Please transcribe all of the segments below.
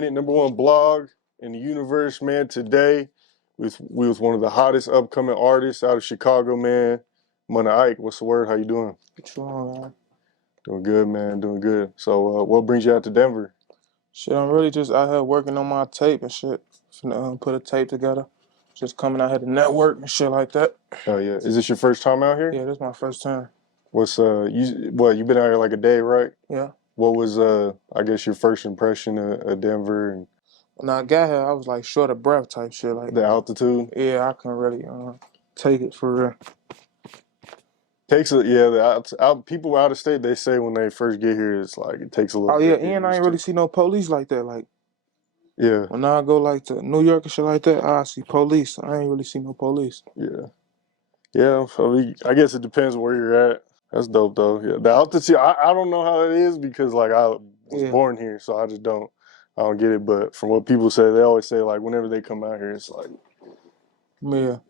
minute, #1 blog in the universe, man. Today, we was one of the hottest upcoming artists out of Chicago, man. Munna Ikee, what's the word? How you doing? What's wrong, man? Doing good, man. Doing good. So, what brings you out to Denver? Shit, I'm really just out here working on my tape and shit. Finna put a tape together. Just coming out here to network and shit like that. Oh yeah, is this your first time out here? Yeah, this is my first time. What's you been out here like a day, right? Yeah. What was I guess your first impression of Denver and When I got here, I was like short of breath type shit. Like the altitude? yeah, I couldn't really take it for real. Takes people out of state, they say when they first get here, it's like it takes a little. Oh yeah, bit to get and I used ain't really see no police like that. Like yeah, when I go like to New York and shit like that, I see police. I ain't really see no police. yeah. I guess it depends where you're at. That's dope though. Yeah, the altitude. I don't know how it is because like I was born here, so I don't get it. But from what people say, they always say like whenever they come out here, it's like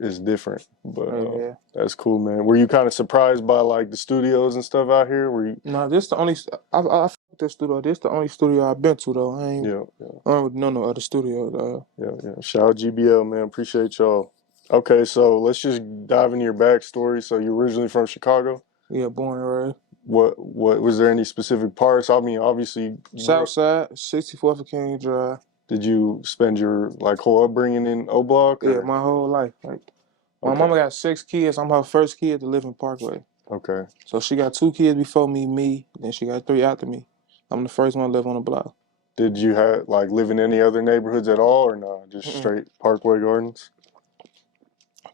it's different. But that's cool, man. Were you kind of surprised by like the studios and stuff out here? Were you? No, this the only. I fuck this studio. This the only studio I've been to though. I don't know no other studio though. Yeah. Shout out GBL, man. Appreciate y'all. Okay, so let's just dive into your backstory. So you're originally from Chicago? Yeah, born and raised. What was there any specific parts? I mean, obviously South Side, 64th of King Drive. Did you spend your like whole upbringing in O Block? Yeah, my whole life. Like my mama got 6 kids. I'm her first kid to live in Parkway. Okay. So she got 2 kids before me, then she got 3 after me. I'm the first one to live on the block. Did you have like live in any other neighborhoods at all, or no? Just straight Parkway Gardens?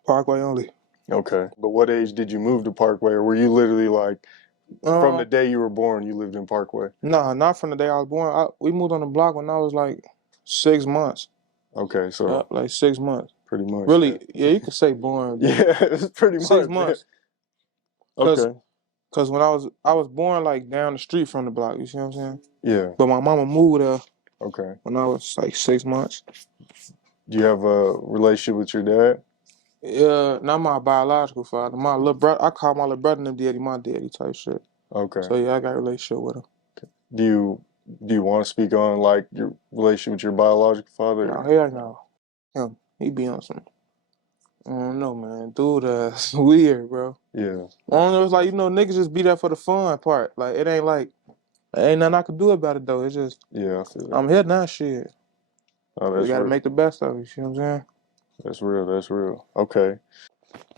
Parkway only. Okay. But what age did you move to Parkway, or were you literally like from the day you were born, you lived in Parkway? No, not from the day I was born. We moved on the block when I was like 6 months. Okay, so like 6 months. Pretty much. Really, yeah, you could say born. Yeah, it's pretty much 6 months. Okay. Cause when I was born like down the street from the block. You see what I'm saying? Yeah. But my mama moved there. Okay. When I was like 6 months. Do you have a relationship with your dad? Yeah, not my biological father. My little brother. I call my little brother and daddy my daddy type shit. Okay. So yeah, I got a relationship with him. Okay. Do you want to speak on like your relationship with your biological father? No, hell no. Him, he be on some. I don't know, man. Dude, that's weird, bro. Yeah. I don't know. It's like niggas just be there for the fun part. Like it ain't like, ain't nothing I could do about it though. It's just I feel that. I'm here now, shit. Oh, we gotta make the best of it. You see what I'm saying? That's real. That's real. Okay.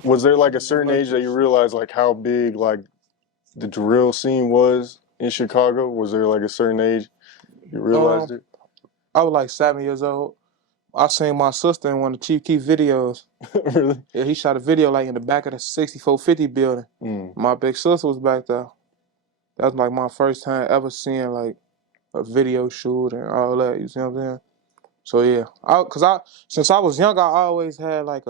Was there like a certain age that you realized like how big like the drill scene was in Chicago? Was there like a certain age you realized it? I was like 7 years old. I seen my sister in one of the Chief Keef videos. Really? Yeah, he shot a video like in the back of the 6450 building. My big sister was back there. That was like my first time ever seeing like a video shoot and all that. You see what I'm saying? So yeah, since I was young, I always had like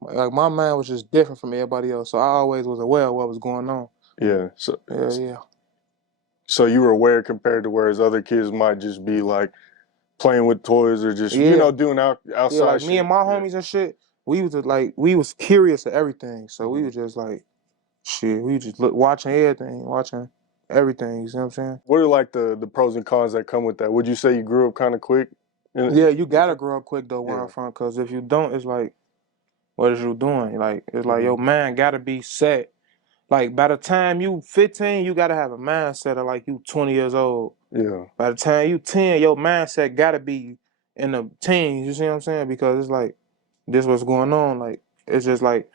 my mind was just different from everybody else. So I always was aware of what was going on. Yeah. So yeah. So you were aware compared to whereas other kids might just be like playing with toys or just doing outside yeah, like shit. Me and my homies and shit, we was curious of everything. So we was just like, shit, we just watching everything, watching everything. You see what I'm saying? What are like the pros and cons that come with that? Would you say you grew up kind of quick? Yeah, you gotta grow up quick though where I'm from, cause if you don't, it's like, what is you doing? Like it's like your mind gotta be set. Like by the time you 15, you gotta have a mindset of like you 20 years old. Yeah. By the time you 10, your mindset gotta be in the teens. You see what I'm saying? Because it's like this what's going on. Like it's just like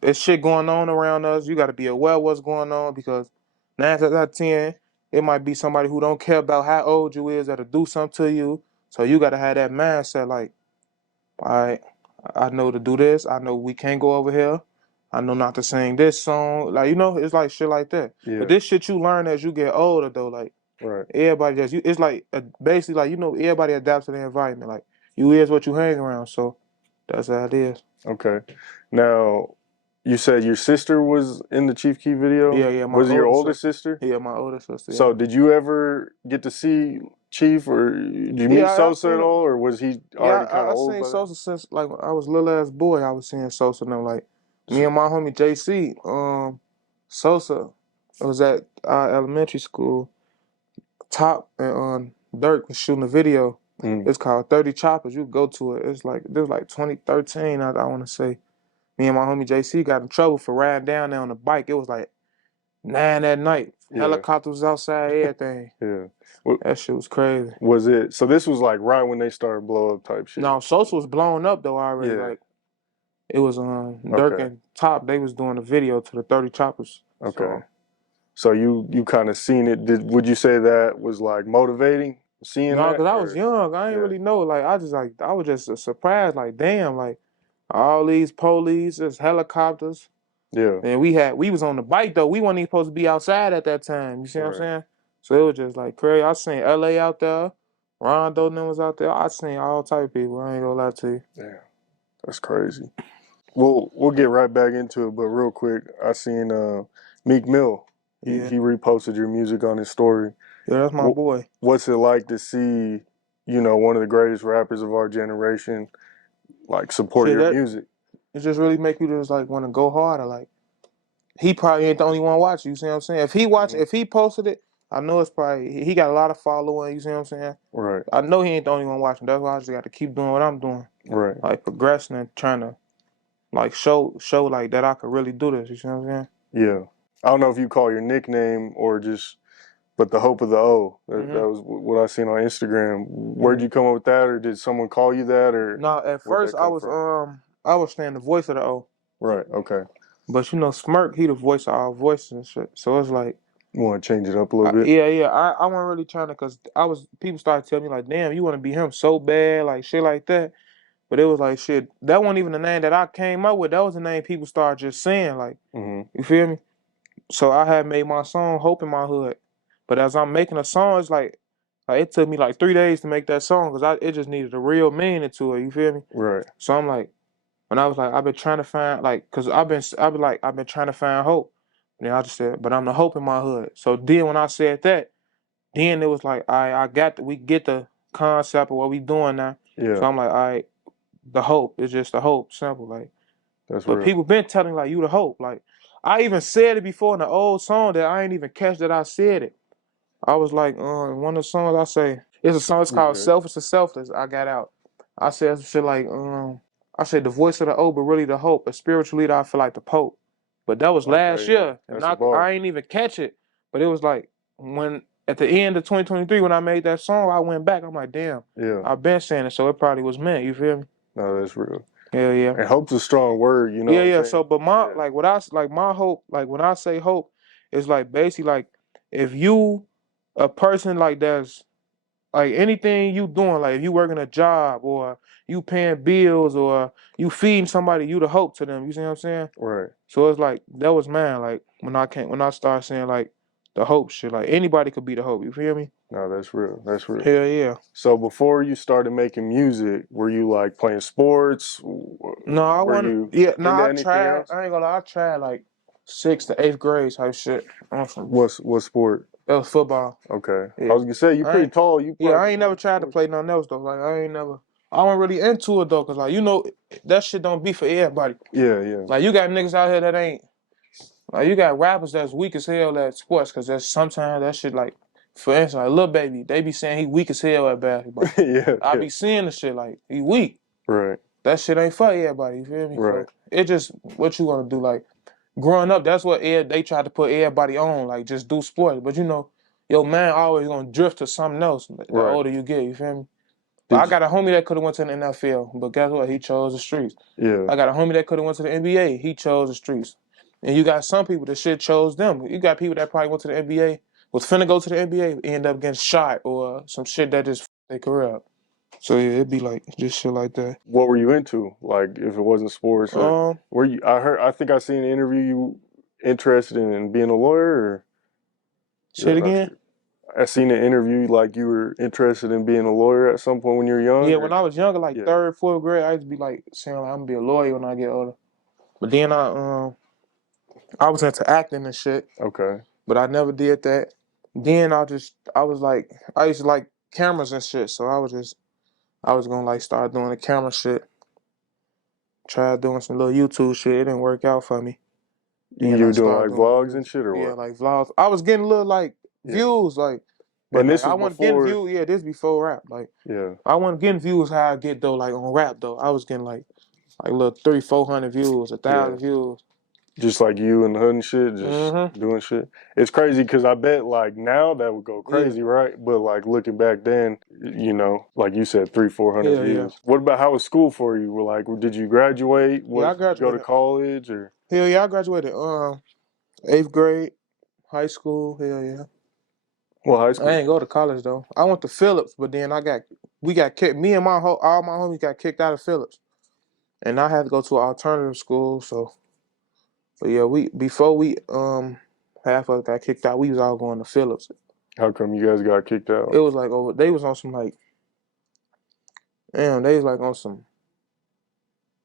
it's shit going on around us. You gotta be aware of what's going on because 9 out of 10, it might be somebody who don't care about how old you is that'll do something to you. So you gotta have that mindset like, all right, I know to do this. I know we can't go over here. I know not to sing this song. Like, it's like shit like that. Yeah. But this shit you learn as you get older though. Like, everybody it's like basically like, everybody adapts to the environment. Like, you is what you hang around. So that's how it is. Okay. Now, you said your sister was in the Chief Keef video? Yeah. Was it your older sister? Yeah, my older sister. Yeah. So did you ever get to see Chief, or did you meet Sosa at all, or was he already kind of old? I seen Sosa since like I was a little ass boy. I was seeing Sosa now. Like me and my homie JC, Sosa was at our elementary school, top and Durk was shooting a video. Mm. It's called 30 Choppers. You go to it. It's like this was like 2013. I want to say. Me and my homie JC got in trouble for riding down there on the bike. It was like 9 at night. Yeah. Helicopters outside, everything. Yeah. What, That shit was crazy. was it? So this was like right when they started blow up type shit. No, Sosa was blown up though already. Yeah. Like it was Durk and Top. They was doing a video to the 30 Choppers. Okay. So you kind of seen it. Would you say that was like motivating seeing No, that? because I was young. I didn't really know. Like I was just surprised. Like damn, like all these police, there's helicopters. Yeah. And we was on the bike though. We weren't even supposed to be outside at that time. You see what I'm saying? So it was just like crazy. I seen LA out there, Rondo and them was out there. I seen all type of people. I ain't gonna lie to you. Yeah, that's crazy. We'll get right back into it, but real quick, I seen Meek Mill. He reposted your music on his story. Yeah, that's my boy. What's it like to see, one of the greatest rappers of our generation, like support your music? It just really make you just like want to go harder. Like he probably ain't the only one watching. You see what I'm saying? If he posted it, I know it's probably he got a lot of following. You see what I'm saying? Right. I know he ain't the only one watching. That's why I just got to keep doing what I'm doing. Right. Like progressing and trying to like show like that I could really do this. You see what I'm saying? Yeah. I don't know if you call your nickname or just, but the Hope of the O. That was what I seen on Instagram. Where'd you come up with that, or did someone call you that, or? No, at first I was saying the voice of the O. Right. Okay. But Smirk, he the voice of all voices and shit. So it's like you want to change it up a little bit? Yeah. I wasn't really trying to, cause people started telling me like, damn, you want to be him so bad, like shit like that. But it was like shit. That wasn't even the name that I came up with. That was the name people started just saying. Like, you feel me? So I had made my song "Hope in My Hood," but as I'm making a song, it's like it took me like 3 days to make that song because it just needed a real meaning to it. You feel me? Right. So I'm like, when I was like, I've been trying to find cause I've been trying to find hope. And then I just said, but I'm the hope in my hood. So then when I said that, then it was like, we get the concept of what we doing now. Yeah. So I'm like, all right, the hope is just the hope, simple, like. That's but real. People been telling like you the hope, like. I even said it before in the old song that I ain't even catch that I said it. I was like, in one of the songs I say, it's a song, it's called Selfish to Selfless, I got out. I said some shit like, I said the voice of the O, but really the hope. A spiritual leader, I feel like the Pope. But that was last year. And I ain't even catch it. But it was like when at the end of 2023, when I made that song, I went back. I'm like, damn. Yeah. I've been saying it, so it probably was meant. You feel me? No, that's real. Yeah, yeah. And hope's a strong word, Yeah. So, but my my hope, like when I say hope, it's like basically like if you a person like that's like anything you doing, like if you working a job or you paying bills or you feeding somebody, you the hope to them. You see what I'm saying? Right. So it's like that was mine. Like when I started saying like the hope shit, like anybody could be the hope. You feel me? No, that's real. That's real. Hell yeah. So before you started making music, were you like playing sports? No, I wasn't. Yeah, no, I tried. Else? I ain't gonna lie. I tried like 6th to 8th grade type shit. What sport? That was football. Okay. Yeah. I was gonna say you're pretty tall. I ain't never tried to play nothing else though. Like I wasn't really into it though, cause like that shit don't be for everybody. Yeah, yeah. Like you got niggas out here that ain't. Like you got rappers that's weak as hell at sports, cause there's sometimes that shit like, for instance, like Lil Baby, they be saying he weak as hell at basketball. Yeah. I be seeing the shit like he weak. Right. That shit ain't for everybody. You feel me? Right. So it just what you gonna do like. Growing up, that's what they tried to put everybody on, like just do sports. But your man always gonna drift to something else the older you get, you feel me? But I got a homie that could have went to the NFL, but guess what? He chose the streets. Yeah. I got a homie that could have went to the NBA. He chose the streets. And you got some people that shit chose them. You got people that probably went to the NBA, was finna go to the NBA, end up getting shot or some shit that just their career up. So yeah, it'd be like just shit like that. What were you into? Like if it wasn't sports, were you? I think I seen an interview. You interested in being a lawyer? Or, say it again. I seen an interview like you were interested in being a lawyer at some point when you were young. Yeah, when I was younger, like 3rd, 4th grade, I used to be like saying like, I'm gonna be a lawyer when I get older. But then I was into acting and shit. Okay. But I never did that. Then I used to like cameras and shit, so I was gonna like start doing the camera shit. Tried doing some little YouTube shit. It didn't work out for me. Then you were doing like vlogs and shit or what? Yeah, like vlogs. I was getting little like views, like But And like this I is wasn't getting before. views. Yeah, this before rap. Like Yeah. I wasn't getting views how I get though. Like on rap though, I was getting like little 300-400 views, Yeah. 1,000 views. Just like you and the hood and shit, just Mm-hmm. doing shit. It's crazy because I bet like now that would go Yeah. crazy, right? But like looking back then, you know, like you said, 300-400 Hell yeah. views. What about how was school for you? Like, did you graduate? Yeah, I What, go to graduated. college or? Hell yeah, I graduated 8th grade, high school. Hell yeah. Well, high I school. ain't go to college though. I went to Phillips, but then we got kicked. Me and all my homies got kicked out of Phillips, and I had to go to an alternative school. So, but yeah, before we half of us got kicked out, we was all going to Phillips. How come you guys got kicked It out? was like over. They was on some like, damn. They was like on some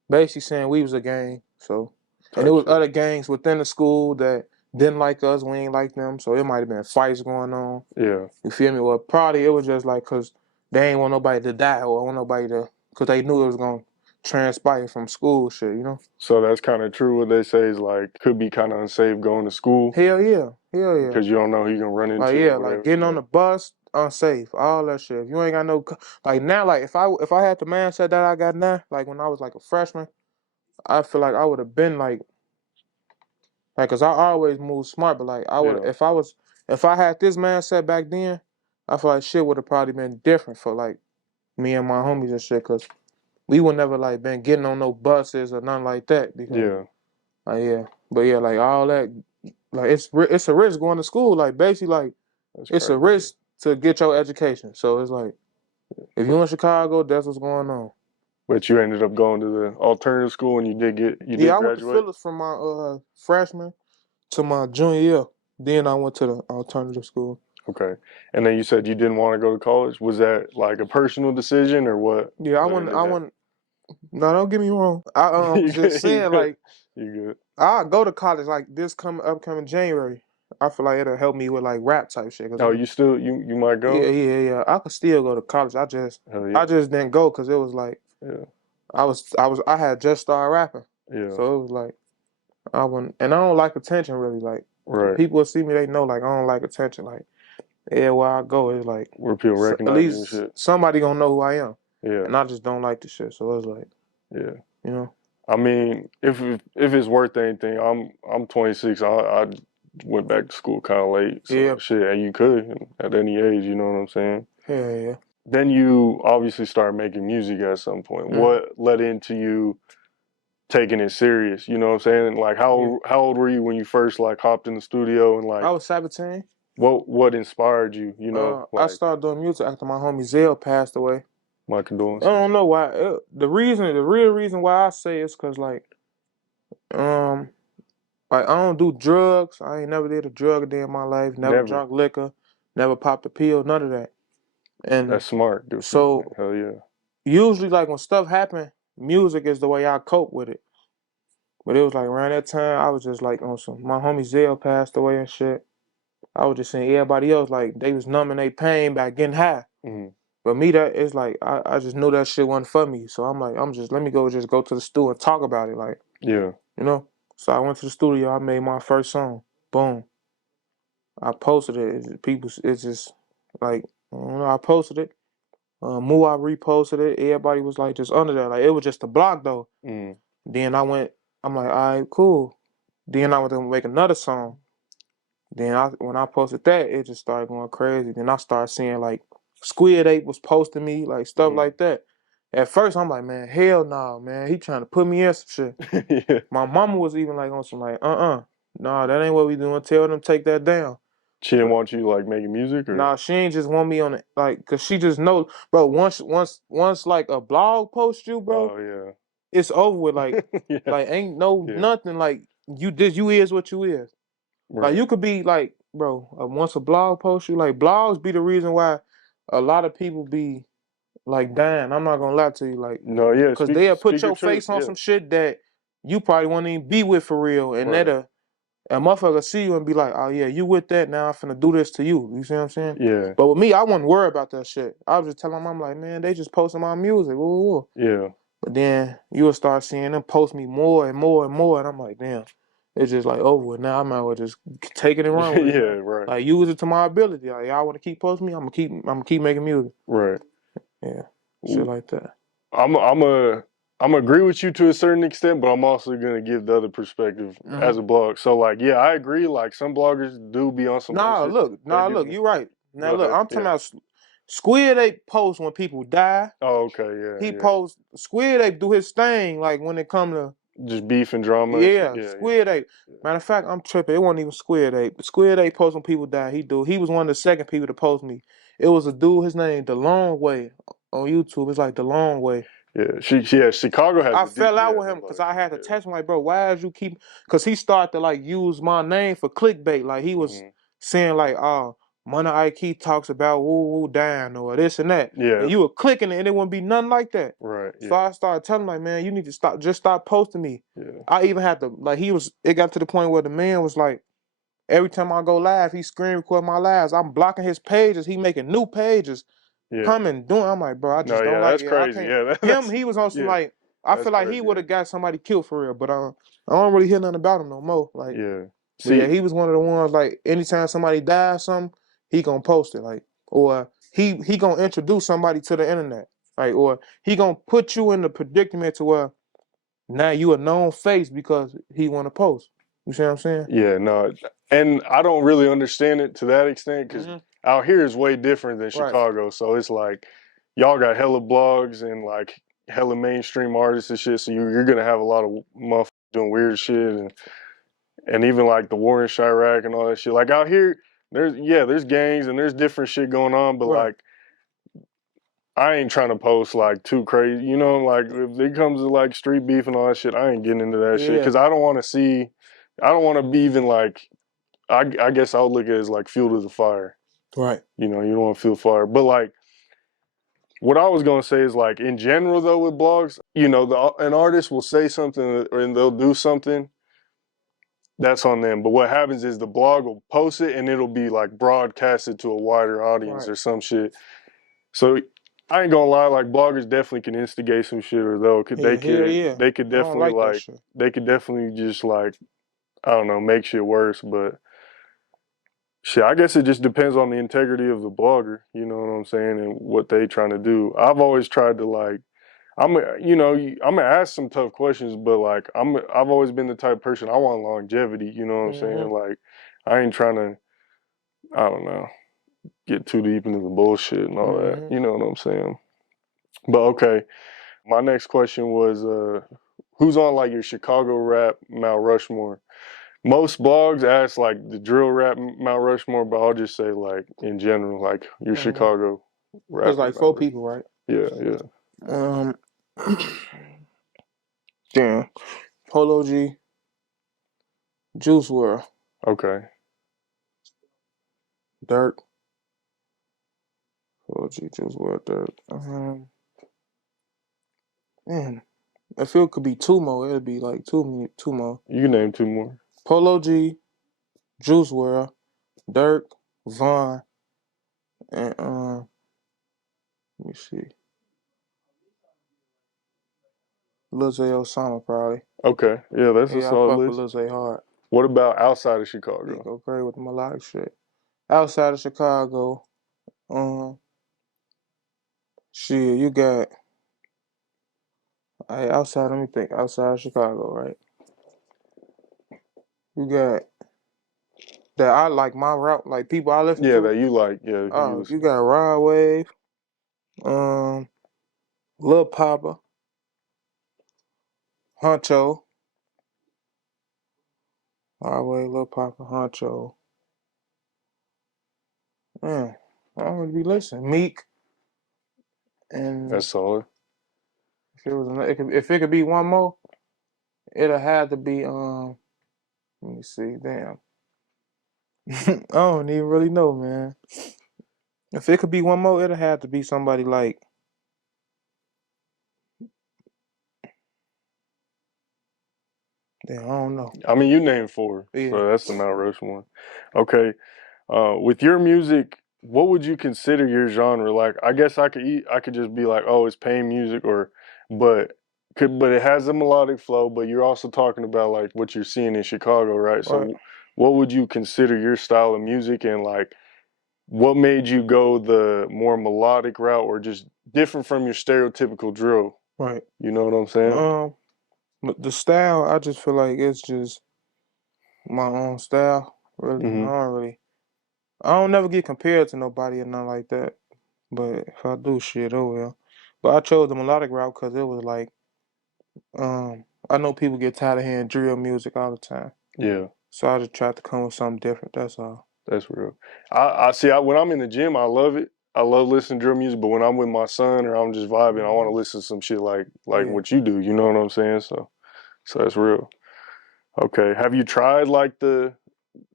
basically saying we was a gang. So, and there Type was shit. other gangs within the school that didn't like us. We ain't like them. So it might have been fights going on. Yeah. You feel me? Well, probably it was just like because they ain't want nobody to die or want nobody to, because they knew it was going to transpire from school shit, you know? So that's kind of true. What they say is like could be kind of unsafe going to school Hell yeah. Hell yeah. because you don't know who you gonna run Like, into yeah, or like whatever. getting on Yeah. the bus, unsafe, all that shit. If you ain't got no, like now, like if I had the mindset that I got now, like when I was like a freshman, I feel like I would have been like, cause I always move smart, but like I would, Yeah. if I had this mindset back then, I feel like shit would have probably been different for like me and my homies and shit, cause we would never like been getting on no buses or nothing like that because Yeah. like yeah, but yeah, like all that, like it's a risk going to school. Like basically, like That's it's a crazy. risk to get your education. So it's like if you in Chicago, that's what's going on. But you ended up going to the alternative school and you Yeah, did I went to graduate? Phillips from my freshman to my junior year. Then I went to the alternative school. Okay. And then you said you didn't want to go to college. Was that like a personal decision or what Yeah, I went went. into I that? went. No, don't get me wrong. I You was just good, you saying good. like You good. I go to college like this upcoming January. I feel like it'll help me with like rap type shit. Cause Oh, you still you might yeah, go? yeah, yeah. I could still go to college. Hell I yeah. just didn't go because it was like Yeah. I had just started rapping, Yeah. so it was like I wouldn't, and I don't like attention really. Like Right. people see me, they know like I don't like attention. Like where I go, it's like Where people at recognize you and least shit. somebody gonna know who I am, Yeah. and I just don't like the shit. So it's like Yeah. you know, I mean, if it's worth anything, I'm 26. I went back to school kind of late, so yeah, shit. And you could at any age, you know what I'm saying? yeah, yeah. Then you obviously started making music at some point. Mm-hmm. What led into you taking it serious? You know what I'm saying? Like Yeah. how old were you when you first like hopped in the studio and I like was 17. what inspired you? You know, I like started doing music after my homie Zell passed away. my I condolences. don't know why. The real reason why I say it's because um, like I don't do drugs. I ain't never did a drug a day in my life. Never Never. drank liquor. Never popped a pill. None of that. And That's smart. Good for you, man. so Hell yeah. usually, like when stuff happen, music is the way I cope with it. But it was like around that time, I was just like on some. My homie Zell passed away and shit. I was just seeing everybody else like they was numbing their pain by getting high. Hmm. But me, that it's like I just knew that shit wasn't for me. So I'm like, let me just go to the studio and talk about it, like, Yeah. you know. So I went to the studio, I made my first song. Boom. I posted it. It's just like, I don't know, I posted it. Muwop reposted it. Everybody was like just under that. Like it was just a block though. Mm. Then I'm like, all right, cool. Then I went to make another song. Then when I posted that, it just started going crazy. Then I started seeing like Squid Ape was posting me, like stuff Mm. like that. At first, I'm like, man, hell no, man. He trying to put me in some shit. Yeah. My mama was even like on some like, nah, that ain't what we doing. Tell them take that down. She didn't But want you like making music or nah, she ain't just want me on it, like, cause she just know, bro. Once like a blog post you, bro, oh it's over with. Like, yeah. Yeah. ain't no Yeah. nothing. Like you is what you is. Like Right. you could be like, bro, once a blog post you, like blogs be the reason why a lot of people be like dying. I'm not gonna lie to you, like, No, yeah, cause they'll put speak your your truth. face on Yeah. some shit that you probably won't even be with for real, and Right. a motherfucker see you and be like, oh yeah, you with that now? I'm finna do this to you. You see what I'm saying? Yeah. But with me, I wasn't worried about that shit. I was just telling my mom like, man, they just posting my music. Woo, woo, woo. Yeah. But then you'll start seeing them post me more and more and more, and I'm like, damn, it's just like over with. Now I might as well just take it and run with it. Yeah, right. Like use it to my ability. Like y'all want to keep posting me, I'm gonna keep making music. Right. Yeah, shit like that. I'm agree with you to a certain extent, but I'm also gonna give the other perspective as a blog. So like, yeah, I agree. Like some bloggers do be on some bullshit. Nah, look, you right. Now Go look, ahead. I'm talking Yeah. about Squid. They post when people die. Oh, okay. Yeah. He Yeah. posts Squid. They do his thing. Like when it come to Just beef and drama and shit. yeah, Yeah. Squid Ape. Matter of fact, I'm tripping. It wasn't even Squid Ape. But Squid Ape post when people die. He was one of the second people to post me. It was a dude. His name The Long Way on YouTube. It's like The Long Way. Yeah. Chicago has I the fell out yeah with him the because like I had to yeah. text him like, bro, why did you keep? Because he started to like use my name for clickbait. Like he was Hmm. saying like, oh, Munna Ikee talks about woo woo down or this and that, Yeah. and you were clicking it and it wouldn't be nothing like that. Right. So Yeah. I started telling him like, man, you need to stop, just stop posting me. Yeah. I even had to like he was. It got to the point where the man was like, every time I go live, he screen record my lives. I'm blocking his pages. He making new pages Yeah. coming doing. I'm like, bro, I No. just don't Yeah. like That's it. I crazy. can't. Yeah. Him, he was on some yeah. like. I That's feel like he crazy. would Yeah. have got somebody killed for real, but I don't really hear nothing about him no more. Like, Yeah. but yeah, See. he was one of the ones like anytime somebody dies, or something, he gonna post it like, or he gonna introduce somebody to the internet, like, or he gonna put you in the predicament to where now you a known face because he want to post. You see what I'm saying? Yeah, no, and I don't really understand it to that extent because Mm-hmm. out here is way different than Right. Chicago. So it's like y'all got hella blogs and like hella mainstream artists and shit. So you're gonna have a lot of motherfuckers doing weird shit and even like the war in Chirac and all that shit. Like out here, there's gangs and there's different shit going on, but Right. like I ain't trying to post like too crazy, you know. Like if it comes to like street beef and all that shit, I ain't getting into that shit Yeah. because I don't want to see. I don't want to be even like I guess I would look at it as like fuel to the fire. Right. You know, you don't want to feel fire. But like, what I was gonna say is like, in general though, with blogs, you know, an artist will say something and they'll do something. That's on them. But what happens is the blog will post it and it'll be like broadcasted to a wider audience Right. or some shit. So I ain't gonna lie, like bloggers definitely can instigate some shit, or Yeah. Hell yeah. they could I don't definitely like that like shit. they could definitely just like I don't know make shit worse, but. Shit, I guess it just depends on the integrity of the blogger, you know what I'm saying, and what they trying to do. I've always tried to like, you know, I'm gonna ask some tough questions, but like, I've always been the type of person I want longevity, you know what I'm Mm-hmm. saying? Like, I ain't trying to, I don't know, get too deep into the bullshit and all that, Mm-hmm. you know what I'm saying? But okay, my next question was, who's on like your Chicago rap Mount Rushmore? Most blogs ask like the drill rap Mount Rushmore, but I'll just say like in general, like your Mm-hmm. Chicago There's rapper like Mount four Rushmore. people, right? Yeah, yeah. Um, damn. Polo G, Juice WRLD, Okay. Durk. Polo G, Juice WRLD, Durk. Man, if it could be two more, it'd be like two more. You can name two more. Polo G, Juice WRLD, Durk, Von, and let me see, Lil Zay Osama probably. Okay. Yeah, that's a Yeah, I solid fuck with list. Lil Zay hard. What about outside of He Chicago? go great with the melodic shit. Outside of Chicago, um, shit, you got. Hey, outside, let me think. Outside of Chicago, right? You got that I like my route, like people I listen Yeah, to. that you like. Yeah, who you Oh, you listen to. got Rod Wave, um, Lil Papa, Huncho, Rod Wave, Lil Papa, Huncho. Man, I don't really be listening. Meek, and That's solid. if it could be one more, it'll have to be Let me see. Damn, I don't even really know, man. If it could be one more, it'll have to be somebody like. Damn, I don't know. I mean, you named four, Yeah. so that's the Mount Rushmore. Okay. With your music, what would you consider your genre? Like, I guess I could just be like, oh, it's pain music, but but it has a melodic flow. But you're also talking about like what you're seeing in Chicago, right? Right. So, what would you consider your style of music, and like, what made you go the more melodic route, or just different from your stereotypical drill? Right. You know what I'm saying? But the style, I just feel like it's just my own style. Really, Mm-hmm. I don't never get compared to nobody or nothing like that. But if I do, shit, oh well. But I chose the melodic route because it was like, I know people get tired of hearing drill music all the time. Yeah. So I just tried to come with something different. That's all. That's real. I see. When I'm in the gym, I love it. I love listening to drill music. But when I'm with my son or I'm just vibing, I want to Hmm. listen to some shit like Yeah. what you do. You know what I'm saying? So that's real. Okay. Have you tried like the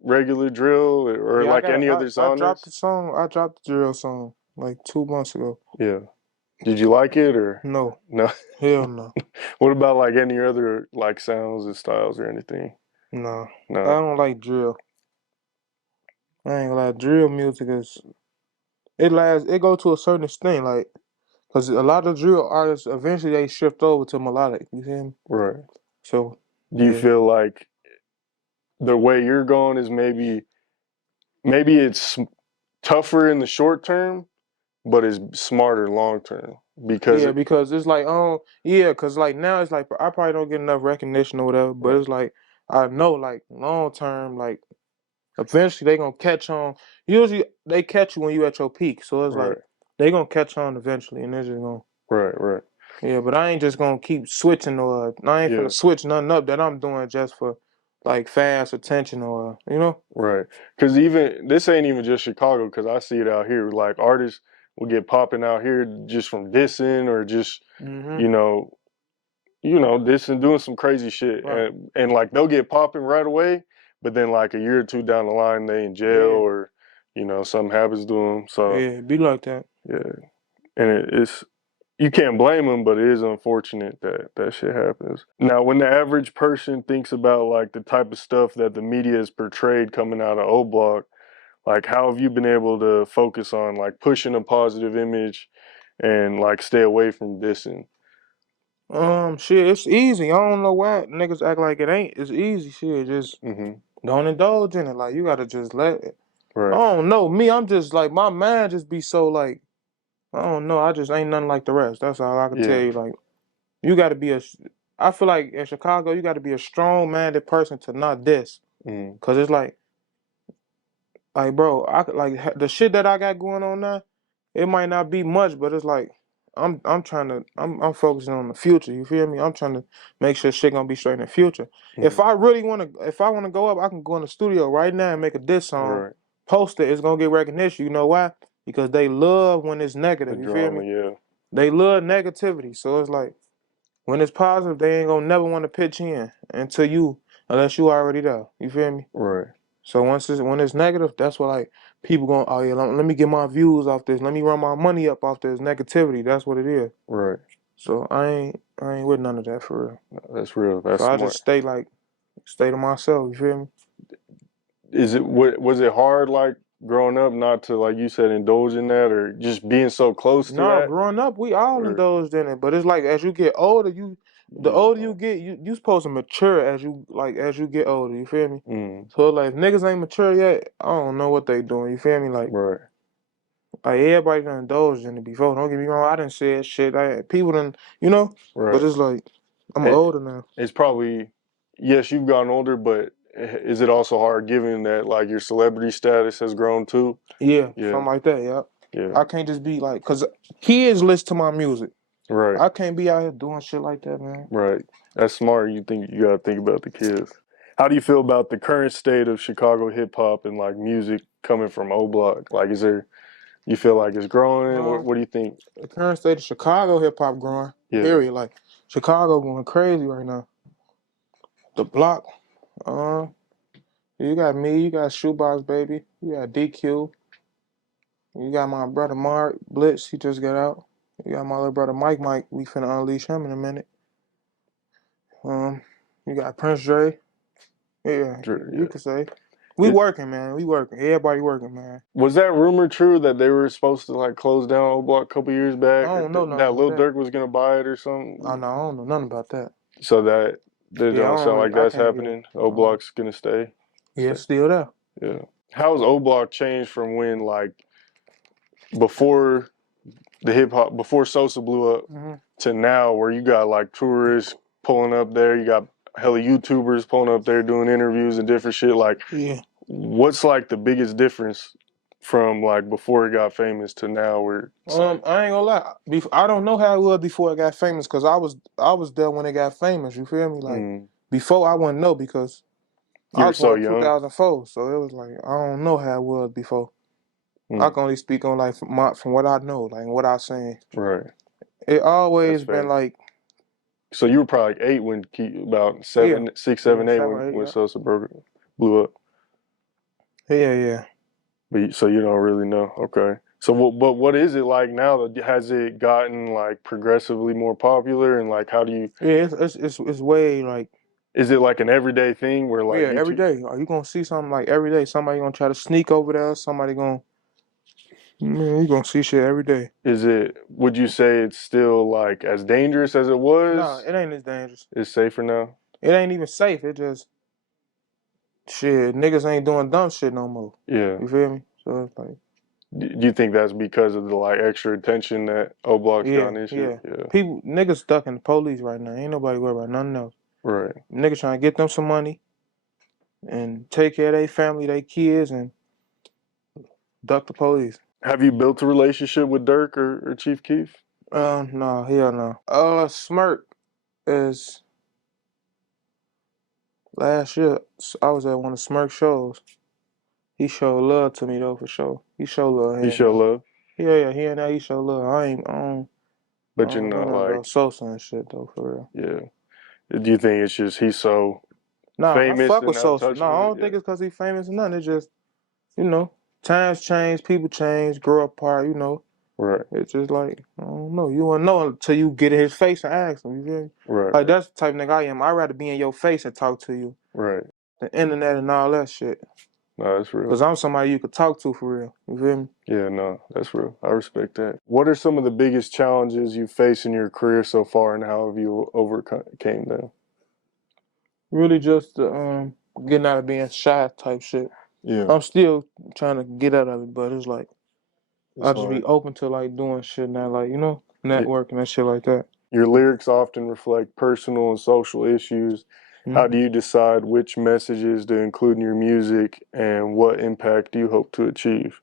regular drill or Yeah, like any other I dropped genres? the song. I dropped the drill song like 2 months ago. Yeah. Did you like it or No, no? hell no, What about like any other like sounds and styles or anything? no. I No. don't like drill. I ain't gonna lie. Drill music is it lasts. It go to a certain extent, like because a lot of drill artists eventually they shift over to melodic. You feel me? Right. So Do you yeah, feel like the way you're going is maybe it's tougher in the short term, but it's smarter long term because yeah, because it's like yeah, because like now it's like I probably don't get enough recognition or whatever, but right, it's like I know like long term like eventually they gonna catch on. Usually they catch you when you at your peak, so it's like right, they gonna catch on eventually, and they're just gonna right, yeah. But I ain't just gonna keep switching or I ain't yeah, finna switch nothing up that I'm doing just for like fast attention or you know. right. Because even this ain't even just Chicago. Because I see it out here. Like artists will get popping out here just from dissing or just Hmm. you know, dissing, doing some crazy shit, Right. and like they'll get popping right away, but then like a year or two down the line, they in jail Yeah. or something happens to them. So Yeah. Be like that. yeah, and it's you can't blame them, but it is unfortunate that that shit happens. Now, when the average person thinks about like the type of stuff that the media has portrayed coming out of O Block, like how have you been able to focus on like pushing a positive image and like stay away from dissing? Shit, it's easy. I don't know why niggas act like it ain't. It's easy. Shit, just Hmm. don't indulge in it. Like you gotta just let it. I Right. don't know. Me, I'm just like my mind just be so like I don't know. I just ain't nothing like the rest. That's all I can tell Yeah. you. Like you gotta be a. I feel like in Chicago you gotta be a strong-minded person to not diss. Mm. Cause it's like bro, I could like the shit that I got going on now. It might not be much, but it's like I'm trying to I'm focusing on the future. You feel me? I'm trying to make sure shit gonna be straight in the future. If Mm. I really wanna go up, I can go in the studio right now and make a diss song, Right. post it. It's gonna get recognition. You know why? Because they love when it's The negative. You feel drama. me? Yeah. They love negativity. So it's like when it's positive, they ain't gonna never want to pitch in until you unless you already there. You feel me? Right. So when it's negative, that's what like people going, oh yeah, let me get my views off this. Let me run my money up off this negativity. That's what it is. Right. So I ain't with none of that for real. That's real. So That's I just smart. stay to myself. You feel me? Is it was it hard like growing up not to like you said indulge in that or just being so close to No, that growing up we all or indulged in it, but it's like as you get older, the you older you get, you supposed to mature as you get older. You feel me? mm, So like if niggas ain't mature yet, I don't know what they doing. You feel me? right, Like everybody done indulged in it before. Don't get me wrong. I done said shit. People done, you know. But right. it's like I'm It, older now. it's probably yes, you've gotten older, but is it also hard given that like your celebrity status has grown too? Yeah, Yeah, something like that. Yeah. yeah, I can't just be like, cause kids listen to my music. right, I can't be out here doing shit like that, man. right. That's smart. You think you gotta think about the kids. How do you feel about the current state of Chicago hip hop and like music coming from O Block? Like, is there you feel like it's growing? Um, What do you think? the current state of Chicago hip hop growing. Yeah, Period. Like Chicago going crazy right now. The block. Uh, you got me. You got Shoebox Baby. You got DQ. You got my brother Mark Blitz. He just got out. You got my little brother Mike. Mike. We finna unleash him in a minute. Um, you got Prince Dre. Yeah, you yeah. could say. We working, man. We working. Everybody working, man. Was that rumor true that they were supposed to like close down O Block a couple years back? I don't know nothing That about Lil that. Durk was gonna buy it or something? I don't know nothing about that. So that don't sound like I that's can't, yeah. happening. O Block's gonna stay. Yeah, it's still there. Yeah. How's O Block changed from when like before the hip hop before Sosa blew up to now, where you got like tourists pulling up there, you got hella YouTubers pulling up there doing interviews and different shit. Like, what's like the biggest difference from like before it got famous to now? Where I ain't gonna lie. I don't know how it was before it got famous because I was there when it got famous. You feel me? Like before, I wouldn't know because I was born in 2004, so it was like I don't know how it was before. I can only speak on like from what I know, like what I've seen. Right. It always been like. So you were probably like 8 when about 6, 7, 8 when Sosa blew up. Yeah. But so you don't really know. Okay. So what is it like now? Has it gotten like progressively more popular, and like how do you? Yeah, it's way like. Is it like an everyday thing where like every day? Are you gonna see something like every day? Somebody gonna try to sneak over there. Somebody gonna. Man, you gonna see shit every day. Is it? Would you say it's still like as dangerous as it was? No, it ain't as dangerous. It's safer now. It ain't even safe. It just shit. Niggas ain't doing dumb shit no more. Yeah. You feel me? So it's like. Do you think that's because of the like extra attention that O Block's gotten this shit? Yeah. People niggas stuck in the police right now. Ain't nobody worried about nothing else. Right. Niggas trying to get them some money and take care of their family, their kids, and duck the police. Have you built a relationship with Durk or Chief Keef? No, hell no. Smirk is last year. I was at one of Smirk's shows. He showed love to me though for sure. He showed love. He showed love. Yeah. He showed love. I don't. But you're not like about Sosa and shit though for real. Yeah. Do you think it's just he's so famous? I fuck with and Sosa. No, I don't think it's because he's famous or nothing. It's just times change, people change, grow apart. Right. It's just like, I don't know. You won't know until you get in his face and ask him. You feel me? Right. Like, that's the type of nigga I am. I'd rather be in your face and talk to you. Right. The internet and all that shit. No, that's real. Because I'm somebody you could talk to for real. You feel me? Yeah, no, that's real. I respect that. What are some of the biggest challenges you face in your career so far, and how have you overcame them? Really just getting out of being shy type shit. Yeah. I'm still trying to get out of it, but it's like, I'll just be open to like doing shit now, like, networking and shit like that. Your lyrics often reflect personal and social issues. How do you decide which messages to include in your music, and what impact do you hope to achieve?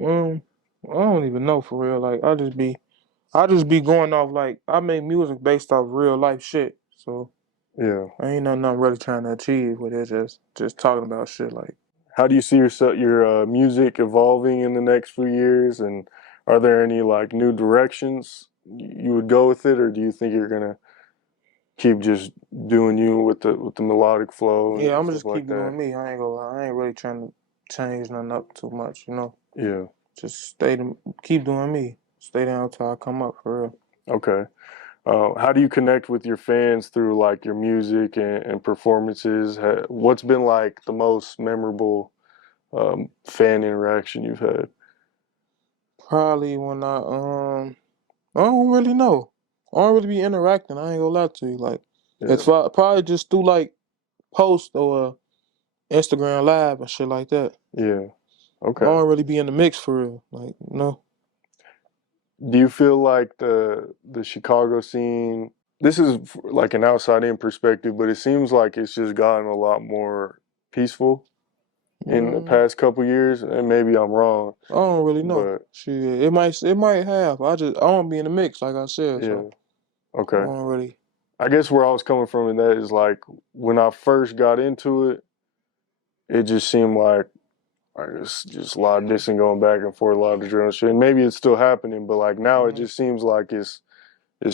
I don't even know for real. Like, I just be going off, like, I make music based off real life shit. So yeah, ain't nothing I'm really trying to achieve with it. Just talking about shit. Like, how do you see your music evolving in the next few years, and are there any like new directions you would go with it, or do you think you're gonna keep just doing you with the melodic flow? Yeah, I'm gonna just keep doing me. I ain't gonna lie. I ain't really trying to change nothing up too much. Yeah. Just keep doing me. Stay down until I come up for real. Okay. How do you connect with your fans through like your music and performances? What's been like the most memorable fan interaction you've had? Probably when I don't really know. I don't really be interacting. I ain't gonna lie to you. Like, it's probably just through like posts or Instagram Live and shit like that. Yeah. Okay. I don't really be in the mix for real. Like, Do you feel like the Chicago scene? This is like an outside in perspective, but it seems like it's just gotten a lot more peaceful in the past couple years, and maybe I'm wrong. I don't really know. Shit, it might have. I don't be in the mix, like I said. Yeah. So Okay. I don't really. I guess where I was coming from in that is like when I first got into it, it just seemed like just a lot of dissing going back and forth, a lot of drill shit. And maybe it's still happening, but like now it just seems like it's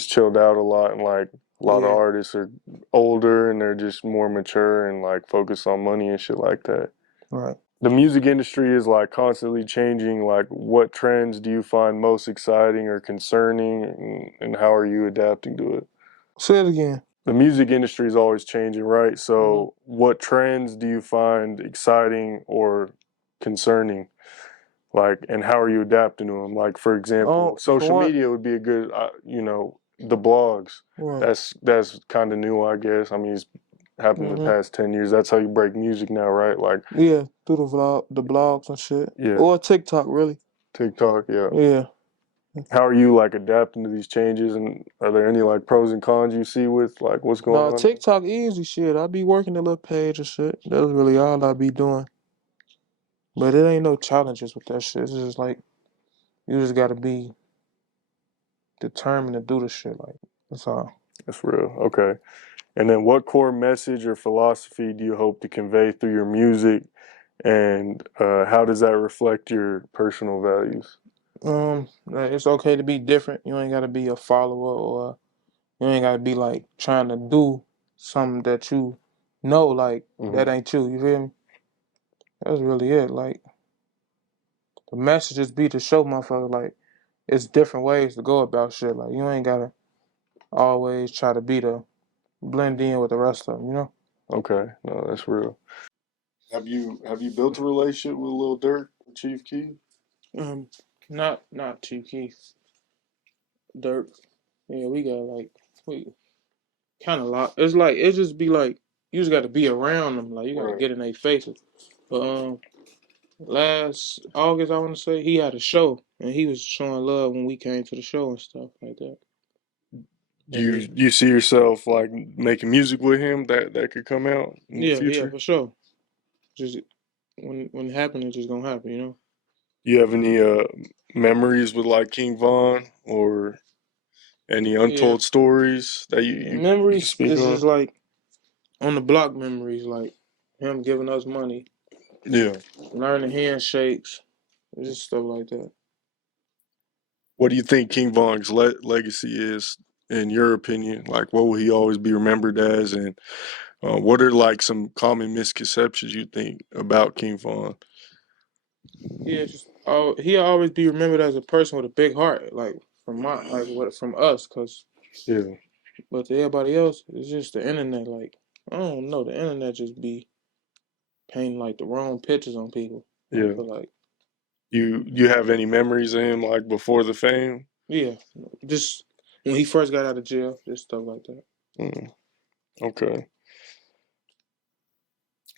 chilled out a lot, and like a lot of artists are older and they're just more mature and like focused on money and shit like that. Right. The music industry is like constantly changing. Like, what trends do you find most exciting or concerning, and how are you adapting to it? Say it again. the music industry is always changing, right? Mm-hmm. So, what trends do you find exciting or concerning? Like, and how are you adapting to them? Like, for example, For social one, media would be a good, the blogs. right. That's kind of new, I guess. I mean, it's happened in the Mm-hmm. past 10 years. That's how you break music now, right? Like, Yeah, through the blogs and shit, yeah, or TikTok, really. TikTok, yeah. Yeah. How are you like adapting to these changes, and are there any like pros and cons you see with like what's going Nah, on? TikTok easy shit. I be working the little page and shit. That's really all I be doing. But it ain't no challenges with that shit. It's just like you just gotta be determined to do the shit. Like that's all. That's real. Okay. And then what core message or philosophy do you hope to convey through your music, and how does that reflect your personal values? Like, it's okay to be different. You ain't gotta be a follower, or you ain't gotta be like trying to do something that you know like Hmm. that ain't you. You feel me? That's really it. Like the messages be to show motherfuckers like it's different ways to go about shit. Like you ain't gotta always try to be the blend in with the rest of them. You know? Okay, no, that's real. Have you built a relationship with Lil Durk, Chief Keef? Um, not Chief Keef, Dirk. Yeah, we got like we kind of lot. It's like it just be like you just got to be around them. Like you got to Right. get in their faces. But last August I want to say he had a show and he was showing love when we came to the show and stuff like that. Do And just you see yourself like making music with him that could come out in the yeah, future? for sure. Just when it happen, it's just gonna happen. You know. You have any memories with like King Von or any Yeah, untold stories that you can memories speak is just on? like on the block memories, like him giving us money, Yeah. learning handshakes, just stuff like that. What do you think King Von's legacy is, in your opinion? Like, what will he always be remembered as, and what are like some common misconceptions you think about King Von? Yeah, just he'll always be remembered as a person with a big heart, like from my like what from us, cause Yeah, but to everybody else, it's just the internet. Like I don't know, the internet just be painting like the wrong pictures on people. I yeah. feel like You have any memories of him like before the fame? yeah, just when he first got out of jail, just stuff like that. Mm, okay.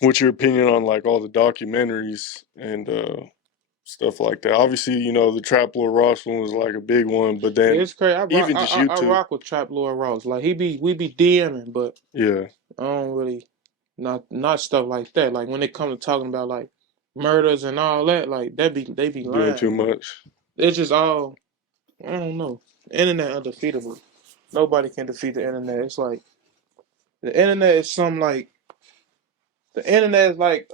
What's your opinion on like all the documentaries and stuff like that? Obviously, the Trap Lord Ross one was like a big one, but Yeah, then it's crazy. even just I YouTube. rock with Trap Lord Ross. Like we be DMing, but Yeah, I don't really not stuff like that. Like when it comes to talking about like murders and all that, like they be doing lying. too Like much. it's just all I don't know. Internet undefeatable. Nobody can defeat the internet. It's like the internet is some like the internet is like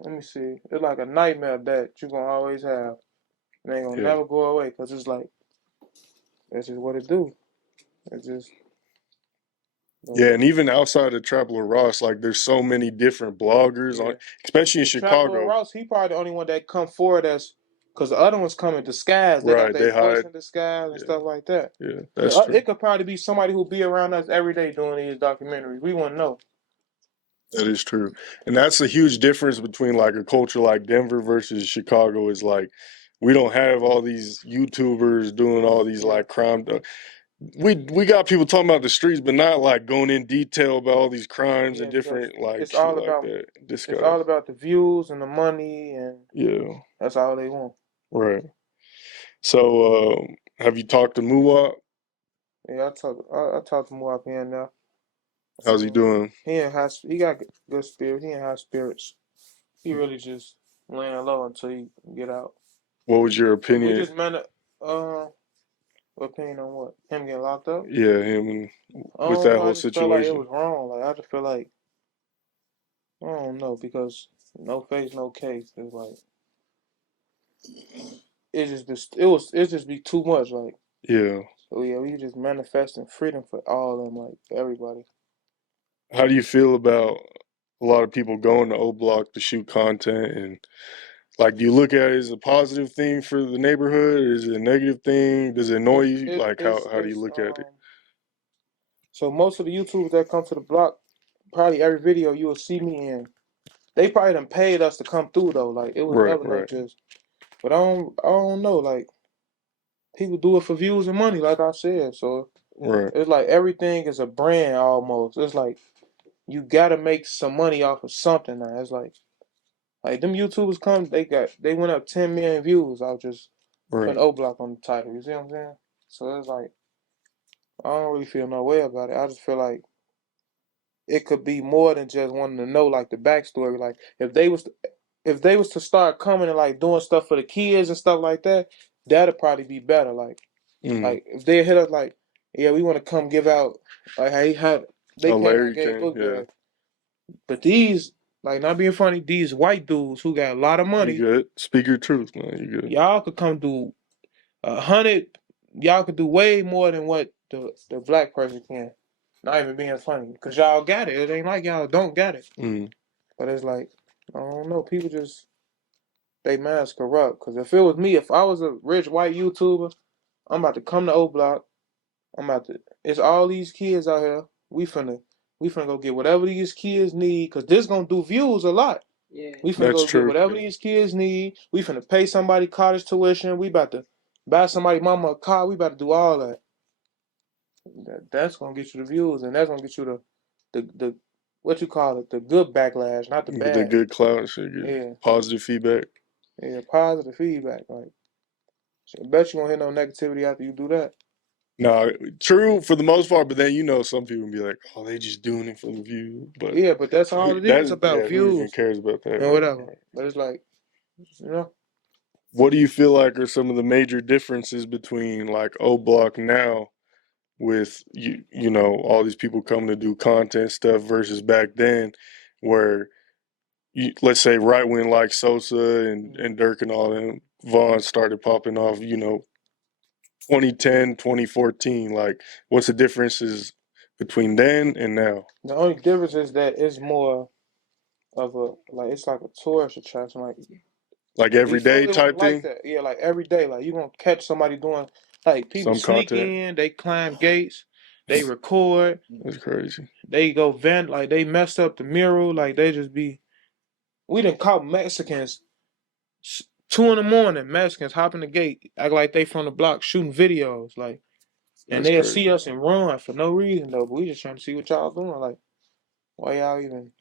let me see. It's like a nightmare that you gonna always have. It ain't gonna Yeah. never go away because it's like that's just what it do. It's just Yeah, uh, and even outside of Trap Lord Ross, like there's so many different bloggers on, yeah. especially in The Trap Lord Chicago. Ross, he probably the only one that come forward as because the other ones come in disguise. They got Right, their they voice hide. in disguise and Yeah, stuff like that. yeah, that's true. It could probably be somebody who be around us every day doing these documentaries. We wouldn't know. That is true. And that's a huge difference between like a culture like Denver versus Chicago is like we don't have all these YouTubers doing all these Yeah, like crime. We got people talking about the streets, but not like going in detail about all these crimes and yeah, because different like it's shit all like about that. This it's guy, all about the views and the money, and yeah, that's all they want. right. So, have you talked to Muwop? Yeah, I talk to Muwop here and now. How's he doing? He got good spirit. He in high spirits. He really just laying low until he get out. What was your We opinion? just met. Uh, opinion on what? Him getting locked up? Yeah, him and I with don't that know. I whole just felt like it situation. was wrong. Like I just feel like I don't know because no face, no case. It's like it just be too much. Like Yeah. so yeah, we just manifesting freedom for all of them, like for everybody. How do you feel about a lot of people going to O Block to shoot content, and like do you look at it as a positive thing for the neighborhood, or is it a negative thing? Does it annoy you? Like how do you It's look at it? So most of the YouTubers that come to the block, probably every video you will see me in, they probably done paid us to come through though. Like it was Right, never no right, just. But I don't know. Like people do it for views and money, like I said. So right. it's like everything is a brand almost. It's like you gotta make some money off of something now. It's like them YouTubers come, they went up 10 million views. I was just Right. putting O Block on the title. You see what I'm saying? So it's like I don't really feel no way about it. I just feel like it could be more than just wanting to know like the backstory. Like if they was to start coming and like doing stuff for the kids and stuff like that, that'd probably be better. Like Mm. like if they hit us like, yeah, we want to come give out like how he had they Oh, came out and Larry gave came. book Yeah. bag. But these like not being funny, these white dudes who got a lot of You money, good? Speak your truth, man. You good? y'all could come do 100. Y'all could do way more than what the black person can. Not even being funny, cause y'all got it. It ain't like y'all don't got it. Mm. But it's like I don't know. People just they minds corrupt. Cause if it was me, if I was a rich white YouTuber, I'm about to come to O Block. I'm about to. It's all these kids out here. We finna go get whatever these kids need. Cause this gonna do views a lot. We finna That's go get true. whatever Yeah. these kids need. We finna pay somebody college tuition. We about to buy somebody mama a car. We about to do all that. That's gonna get you the views, and that's gonna get you the what you call it, the good backlash, not the Get the bad. good clout, so you get Yeah, positive feedback. yeah, positive feedback. Like, so I bet you won't hear no negativity after you do that. No, true for the most part, but then some people be like, "Oh, they just doing it for the view." But Yeah, but that's all it is about who even views cares about that, and right? whatever. Right. But it's like, you know, What do you feel like are some of the major differences between like O Block now with all these people coming to do content stuff versus back then, where let's say right when like Sosa and Dirk and all them Vaughn started popping off, 2010, 2014, like what's the differences between then and now? the only difference is that it's more of a like it's like a tourist attraction. Like Like everyday before it type wasn't like thing? that. Yeah, like every day, like you gonna catch somebody doing like people Some sneak content? in, they climb gates, they record, That's crazy. they go vent, like they messed up the mural, like they just be. We done caught Mexicans 2 in the morning. Mexicans hopping the gate, act like they from the block shooting videos, like, and That's they'll see crazy. us and run for no reason though. But we just trying to see what y'all doing, like, why y'all even?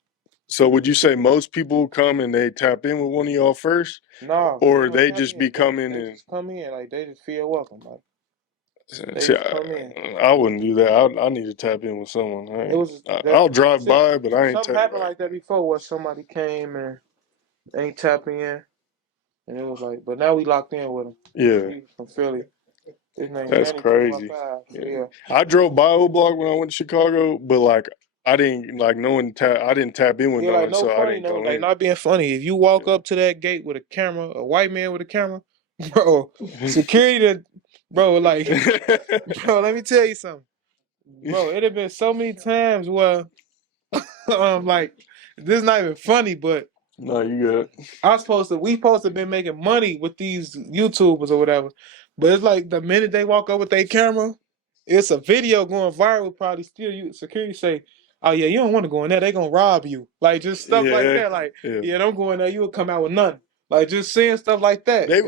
So would you say most people come and they tap in with one of y'all first? Nah, they Or don't they tap just in. be coming They and just come in, like they just feel welcome, like they see, just come in. I wouldn't do that. I need to tap in with someone. It was that I'll drive see, by, but I ain't something tap happened like like that before where somebody came and ain't tapping in, and it was like, but now we locked in with him. yeah. He was from Philly. His name That's Manny two one crazy. five. So Yeah. yeah, I drove by O Block when I went to Chicago, but like I didn't like no one tap. I didn't tap in with yeah, no like one, no so I funny, didn't no, go like in. not being funny. If you walk up to that gate with a camera, a white man with a camera, bro, security, bro, like, bro, let me tell you something, bro. It have been so many times where, like, this is not even funny, but No, you good. we supposed to been making money with these YouTubers or whatever. But it's like the minute they walk up with their camera, it's a video going viral, probably still you security say, oh yeah, you don't want to go in there, they gonna rob you. Like just stuff like Yeah, that. Like, yeah. yeah, don't go in there, you'll come out with nothing. Like just saying stuff like that. They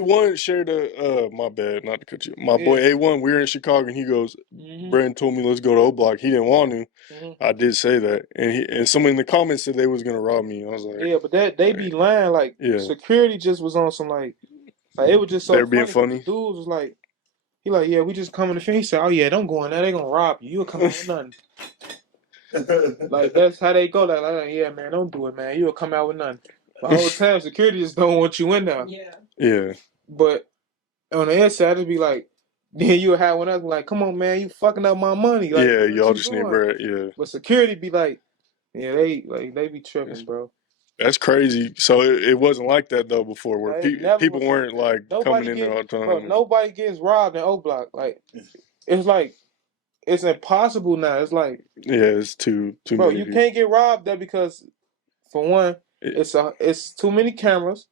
A1 shared a my bad, not to cut you. My boy Yeah. A1, we were in Chicago and he goes, hmm Brandon told me let's go to O Block. He didn't want to. hmm I did say that. And someone in the comments said they was gonna rob me. I was Yeah, but that they be like lying. Like yeah. security just was on some like it was just They so were being funny because the funny. dudes was like, he like, yeah, we just coming to film. He said, oh yeah, don't go in there, they gonna rob you. You'll come out with nothing. Like that's how they go. Like, yeah, man, don't do it, man. You'll come out with nothing. The whole time, security just don't want you in there. Yeah. But on the inside, it'd be like, then you'll have one else like, come on, man, you fucking up my money. Like, Yeah, what y'all you just need doing? bread. Yeah. But security be like, yeah, they be That's, tripping, bro. that's crazy. So it wasn't like that though before, where It never people was like weren't that. like coming in there all the time. And, Nobody gets robbed in O Block. Like it's impossible now. It's like, yeah, it's too bro, many you people. can't get robbed there because for one, It, it's too many cameras.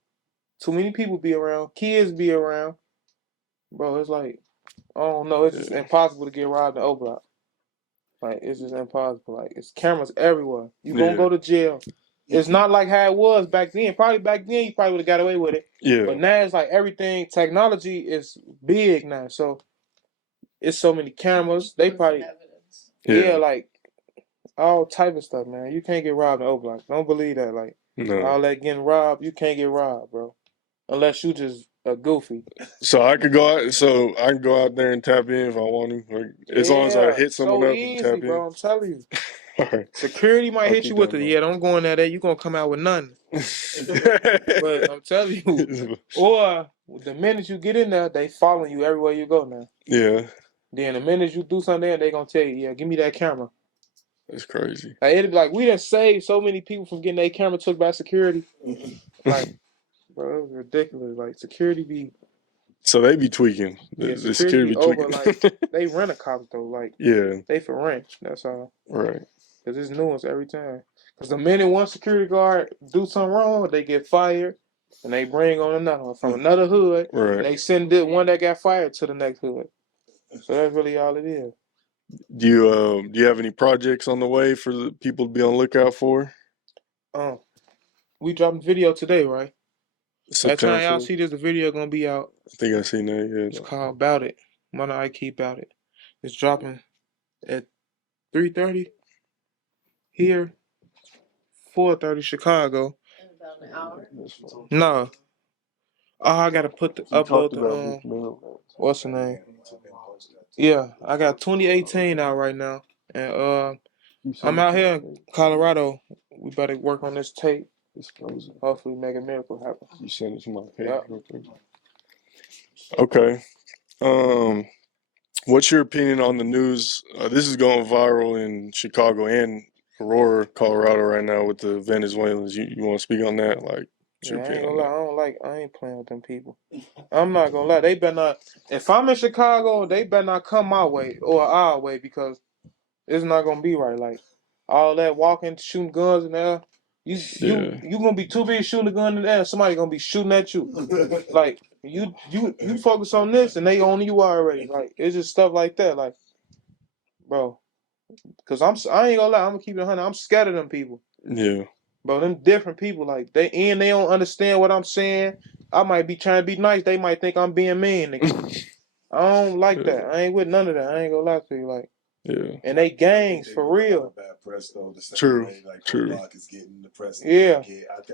Too many people be around, kids be around, bro. It's like I don't know. It's just yeah. impossible to get robbed in O Block. Like, it's just impossible. Like, it's cameras everywhere. You gonna go to jail. It's not like how it was back then. Probably back then you probably would have got away with it. Yeah. But now it's like everything, technology is big now. So it's so many cameras. They probably, like all type of stuff, man. You can't get robbed in O-Block. Don't believe that. Like, all that getting robbed, you can't get robbed, bro. Unless you just a goofy. So I could go out. So I can go out there and tap in if I want to. Like, as long as I hit someone so up easy, and tap bro. in. I'm telling you. All right. Security might I'll hit you with it. Yeah, don't go in there. You gonna come out with nothing. But I'm telling you. Or the minute you get in there, they following you everywhere you go now. Yeah. Then the minute you do something there, they gonna tell you, yeah, give me that camera. That's crazy. Like, it'd be like, we done saved so many people from getting their camera took by security. Like, bro, it was ridiculous. Like, security be. So they be tweaking. Yeah, The security be over. tweaking. Like, they rent a cop though. Like, they for rent. That's all. Right. Because it's nuance every time. Because the minute one security guard do something wrong, they get fired, and they bring on another one from another hood. Right. And they send the one that got fired to the next hood. So that's really all it is. Do you have any projects on the way for the people to be on the lookout for? We dropped video today, right? By the time y'all 4th. see this, the video gonna be out. I think I seen that. Yeah. It's called Bout It. Munna Ikee Bout It. It's dropping at 3:30 here, 4:30 Chicago. In about an hour. No. Oh, I gotta upload the what's the name? Yeah, I got 2018 out right now, and I'm out here in Colorado. We better work on this tape. Hopefully, make a miracle happen. You send it to my page. Okay. What's your opinion on the news? This is going viral in Chicago and Aurora, Colorado right now with the Venezuelans. You want to speak on that? Like, I ain't gonna lie. I ain't playing with them people. I'm not gonna lie. They better not. If I'm in Chicago, they better not come my way or our way because it's not gonna be right. Like all that walking, shooting guns in there. You gonna be too busy shooting a gun in the air. Somebody gonna be shooting at you. Like you focus on this and they on you already. Like it's just stuff like that. Like, bro, cause I ain't gonna lie. I'm gonna keep it 100. I'm scared of them people. Yeah. Bro, them different people, like they don't understand what I'm saying. I might be trying to be nice. They might think I'm being mean. I don't like that. I ain't with none of that. I ain't gonna lie to you, like. Yeah. And they gangs for real. Bad press though. The same True. Way, like, True. Block is getting the press. Yeah.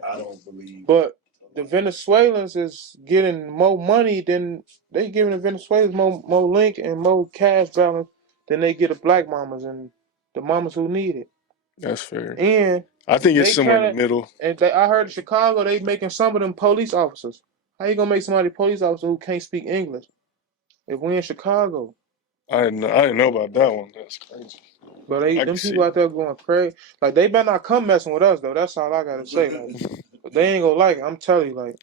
I don't believe. But the Venezuelans is getting more money than they giving the Venezuelans more link and more cash balance than they get the black mamas and the mamas who need it. That's fair. And I think it's somewhere in the middle. And I heard in Chicago they making some of them police officers. How you gonna make somebody a police officer who can't speak English? If we in Chicago. I didn't know about that one. That's crazy. But them people out there going crazy. Like they better not come messing with us though. That's all I gotta say. Like, but they ain't gonna like it. I'm telling you, like,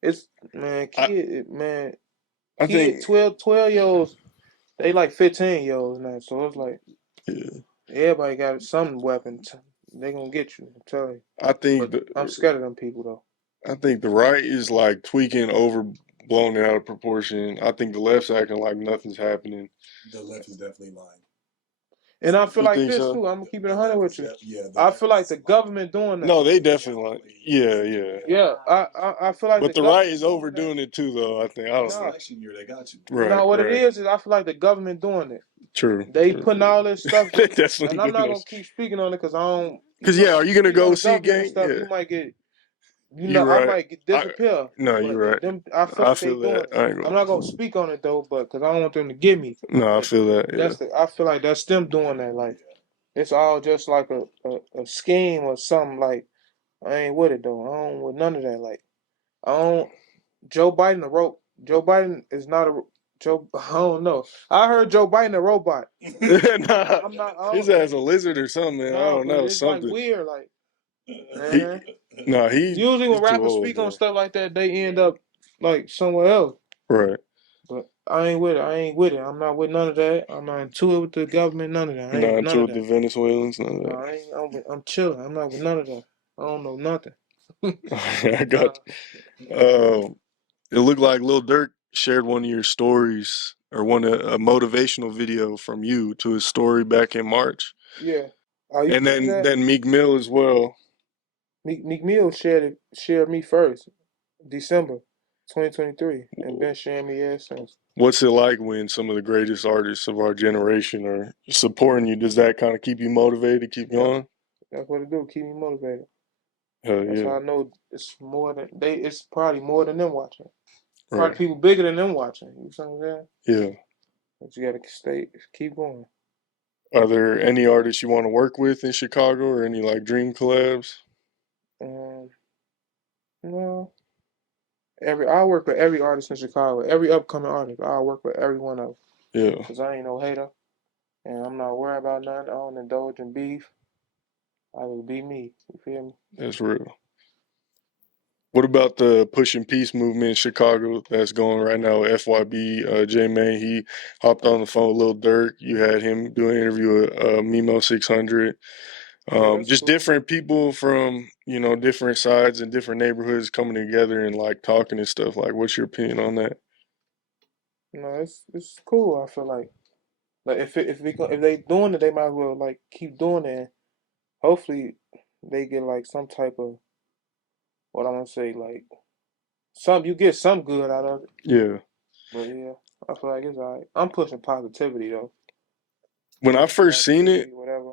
it's I think 12-year-olds, they like 15-year-olds now. So it's like, everybody got some weapon. They gonna get you. I'm telling you. I think I'm scared of them people though. I think the right is like tweaking, overblowing it out of proportion. I think the left's acting like nothing's happening. The left is definitely lying. And I feel like this too. I'm gonna keep it 100 with you. Yeah, I feel like the government doing that. No, they definitely like. Yeah. Yeah, I feel like. But the right is overdoing it too, though. I think. I don't know. Election year, they got you. Right. No, what it is I feel like the government doing it. True. They putting all this stuff. They definitely. And I'm not gonna keep speaking on it because I don't. Because are you gonna go see game stuff? Yeah. You might get. You're right. I might disappear. No, you're right. I feel that. I'm not gonna speak on it though, but because I don't want them to get me. No, I feel that. Yeah. I feel like that's them doing that. Like it's all just like a scheme or something. Like I ain't with it though. I don't with none of that. Like I don't. Joe Biden is not a Joe. I don't know. I heard Joe Biden a robot. Nah, I'm not. His ass a lizard or something, man. I don't know. It's something like weird. Like he's usually when rappers speak on stuff like that, they end up like somewhere else. Right. But I ain't with it. I'm not with none of that. I'm not into it with the government. None of that. Not into it with the Venezuelans. None of that. I'm chilling. I'm not with none of that. I don't know nothing. I got. It looked like Lil Durk shared one of your stories or one a motivational video from you to his story back in March, Yeah. Oh, you and see that? then Meek Mill as well. Meek Mill shared me first, December 2023, and been sharing me ever since. What's it like when some of the greatest artists of our generation are supporting you? Does that kind of keep you motivated to keep Yep, going? that's what it do. Keep me motivated. Hell That's how yeah. I know it's more than they. It's probably more than them watching. Probably Right. people bigger than them watching. You know what I'm saying? Yeah. But you gotta keep going. Are there any artists you want to work with in Chicago or any like dream collabs? Um, no, I work with every artist in Chicago. Every upcoming artist, I work with every one of them. Yeah. Cause I ain't no hater, and I'm not worried about nothing. I don't indulge in beef. I will be me. You feel me? That's real. What about the Push and Peace movement in Chicago that's going right now with FYB? J Mane, he hopped on the phone with Lil Durk. You had him do an interview with Mimo 600. Yeah, that's Just cool. different people from, different sides and different neighborhoods coming together and like talking and stuff. Like, what's your opinion on that? No, it's cool. I feel like if they doing it, they might as well like keep doing it. And hopefully, they get like some type of what I'm gonna say like some you get some good out of it. Yeah. But yeah, I feel like it's alright. I'm pushing positivity though. When I first seen it, Positivity, whatever.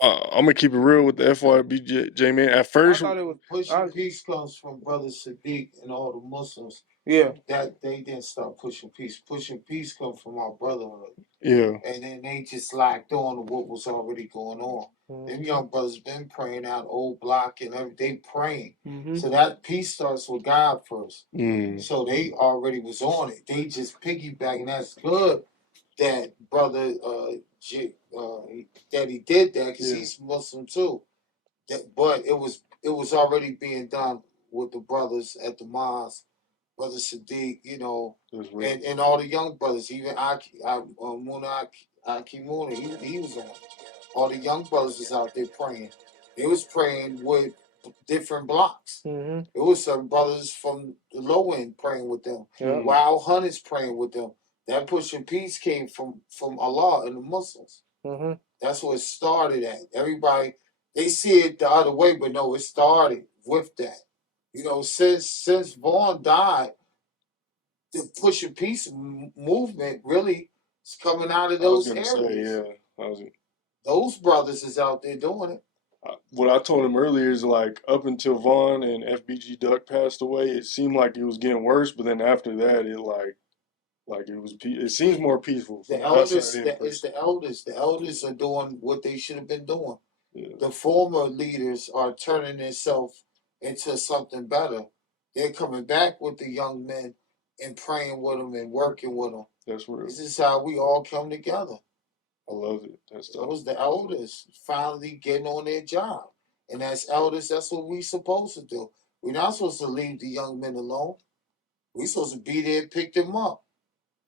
I'm gonna keep it real with the FYB J Man. At I first, thought it was Pushing peace comes from Brother Sadiq and all the Muslims. yeah. That they didn't start pushing peace. Pushing peace comes from our brotherhood. yeah, And then they just locked on to what was already going on. Them young brothers been praying out old block and everything praying. So that peace starts with God first. So they already was on it. They just piggyback, and that's good that brother that he did that because he's Muslim too. But it was already being done with the brothers at the mosque, Brother Sadiq, and all the young brothers, even Munna Ikee Munna, he was on. All the young brothers was out there praying. They was praying with different blocks. It was some brothers from the low end praying with them. Yeah. Wild Hunters praying with them. That pushing peace came from Allah and the Muslims. That's where it started at. Everybody they see it the other way, but no, it started with that. Since Vaughn died, the pushing peace movement really is coming out of I was those gonna areas. say, yeah. Those brothers is out there doing it. What I told him earlier is like up until Vaughn and FBG Duck passed away, it seemed like it was getting worse. But then after that, it seems more peaceful from The the outside elders, in. it's the elders. The elders are doing what they should have been doing. Yeah. The former leaders are turning themselves into something better. They're coming back with the young men and praying with them and working with them. That's real. This is how we all come together. I love it. That's dope. Those the elders finally getting on their job. And as elders, that's what we supposed to do. We're not supposed to leave the young men alone. We're supposed to be there and pick them up.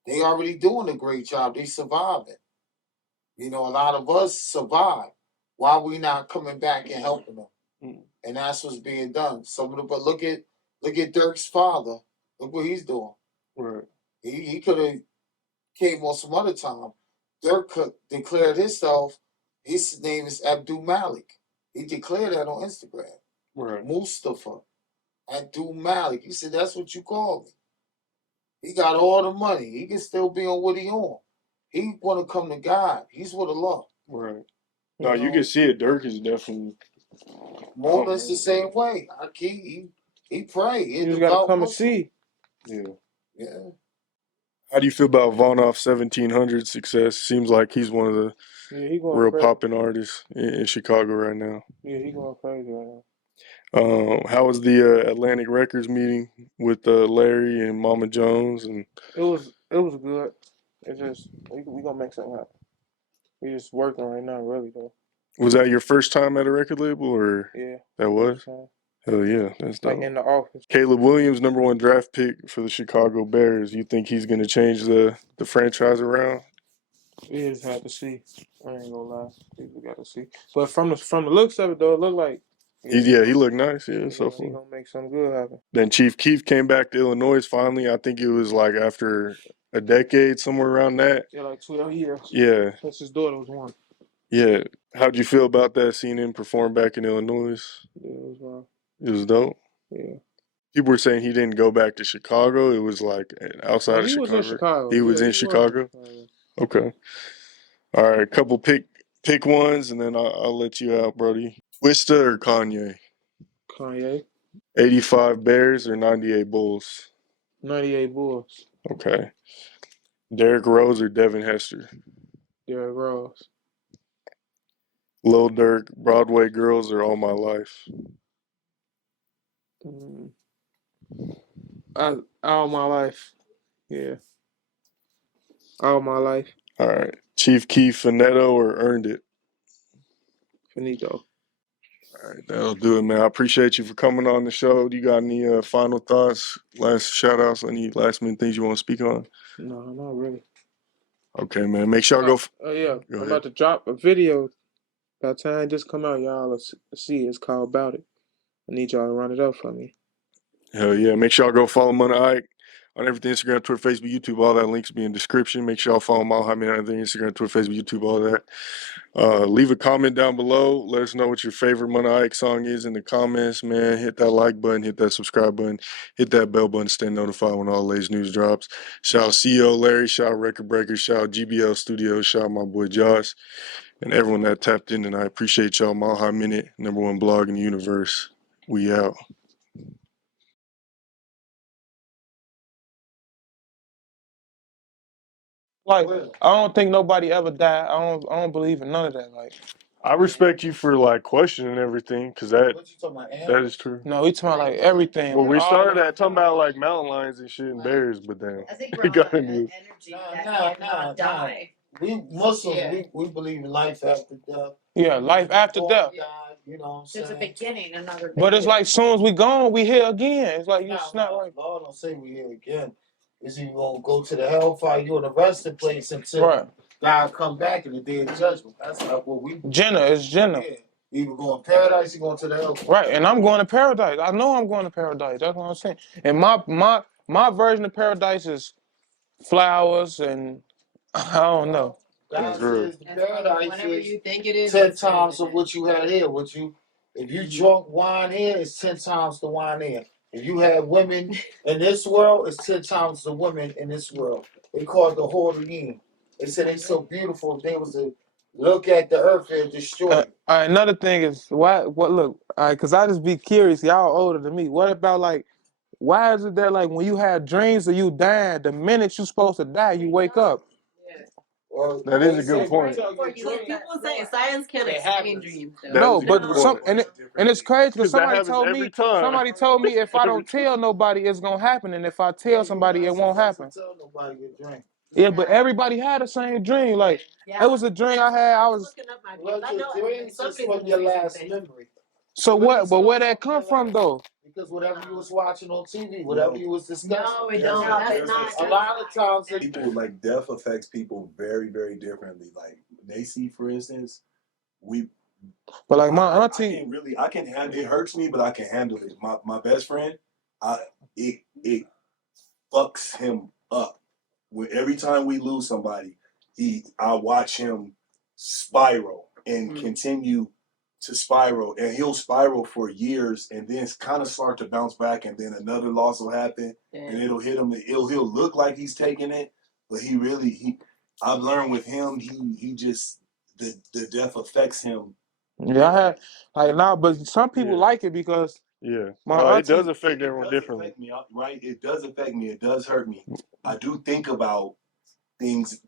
They already doing a great job. They surviving. A lot of us survive. Why we not coming back and helping them? And that's what's being done. But look at Dirk's father. Look what he's doing. Right. He could have came on some other time. Dirk declared himself. His name is Abdul Malik. He declared that on Instagram. Right. Mustafa Abdul Malik. He said that's what you call me. He got all the money. He can still be on what he on. He want to come to God. He's with Allah. Right. No, you can see it. Dirk is definitely more or less the same way. He pray. You just gotta come and see. Yeah. Yeah. How do you feel about Von off 1700 success? Seems like he's one of the he going real crazy. popping artists in Chicago right now. Yeah, he going crazy right now. How was the Atlantic Records meeting with Larry and Mama Jones? And it was good. It's just we gonna make something happen. We just working right now, really though. Was that your first time at a record label, or yeah, that was? Hell yeah, that's dope. Like in the office. Caleb Williams, #1 draft pick for the Chicago Bears. You think he's gonna change the franchise around? We just have to see. I ain't gonna lie. We got to see. But from the looks of it though, it look like He looked nice. Yeah, so he far. gonna make something good happen. Then Chief Keef came back to Illinois finally. I think it was like after a decade, somewhere around that. Yeah, like 12 years. Yeah. Plus his daughter was one. Yeah. How'd you feel about that, seeing him perform back in Illinois? Yeah, it was It was dope. yeah. People were saying he didn't go back to Chicago. It was like outside of He Chicago. was in Chicago. He was in Chicago. Okay. All right. A couple pick ones, and then I'll let you out, Brody. Twista or Kanye? Kanye. 85 Bears or 98 Bulls? 98 Bulls. Okay. Derrick Rose or Devin Hester? Derrick Rose. Lil Durk, Broadway Girls or All My Life? All my life. Yeah. All my life. All right. Chief Keef, Finetto or Earned It? Finito. All right, that'll do it, man. I appreciate you for coming on the show. Do you got any final thoughts, last shout outs, any last minute things you want to speak on? No, not really. Okay, man. Make sure I go. Oh, yeah. Go I'm ahead. about to drop a video. By the time this come out, y'all will see. It's called About It. I need y'all to run it up for me. Hell yeah. Make sure y'all go follow Munna Ikee on everything: Instagram, Twitter, Facebook, YouTube. All that links be in the description. Make sure y'all follow Mal Hyman on everything: Instagram, Twitter, Facebook, YouTube, all that. Leave a comment down below. Let us know what your favorite Munna Ikee song is in the comments, man. Hit that like button, hit that subscribe button, hit that bell button to stay notified when all the latest news drops. Shout out CEO Larry, shout out Record Breaker, shout out GBL Studios, shout out my boy Josh, and everyone that tapped in. And I appreciate y'all. Mile High Minute, #1 blog in the universe. We out. Like, I don't think nobody ever died. I don't believe in none of that. Like, I respect you for like questioning everything, because that is true. no, we talking about like everything. Well, we All started of at talking about like mountain lions and shit and bears, but then I think we we're all got in into that energy that cannot die. We Muslims, Yeah. we believe in life after death. Yeah, life after death. God, you know what I'm There's a saying? beginning, another beginning. But it's like, soon as we gone, we here again. It's like, Nah, it's not like. Lord don't say we here again. Is you gonna go to the hellfire, you in the resting place until Right. God come back in the day of judgment. That's not what we Jenna, it's Jenna. Yeah. Either going to paradise, you going to the hellfire. Right, and I'm going to paradise. I know I'm going to paradise. That's what I'm saying. And my version of paradise is flowers and I don't know. God says the paradise whatever is you think it is, 10 times of what you had here. If you drunk wine here, it's 10 times the wine here. If you had women in this world, it's 10 times the women in this world. They call it the Horiim. They said they so beautiful. If they was to look at the earth, they'd destroy it. Another thing is look, because I just be curious. Y'all older than me. What about like, why is it that like when you have dreams of you dying, the minute you supposed to die, you wake up? Well, that is a good point. People say science can't explain dreams. No, is a but good point. and it's crazy because That happens every time. somebody told me if I don't tell nobody, it's gonna happen, and if I tell somebody, it won't happen. Tell nobody your dream. Yeah, but everybody had the same dream. Like, it was a dream I had. I was. Dreams is from your last memory. So what? But where that come from though? Because whatever you was watching on TV, whatever you was discussing. No, we don't. That's not. A lot of times, people like death affects people very, very differently. Like they see, for instance, But like my auntie, I can handle it. Hurts me, but I can handle it. My best friend, it fucks him up. Every time we lose somebody, I watch him spiral and continue to spiral, and he'll spiral for years, and then kind of start to bounce back, and then another loss will happen, and it'll hit him. He'll look like he's taking it, but I've learned with him, he just the death affects him. yeah, I had like now, but some people like it because my auntie, it does affect everyone differently. It does affect me. It does hurt me. I do think about things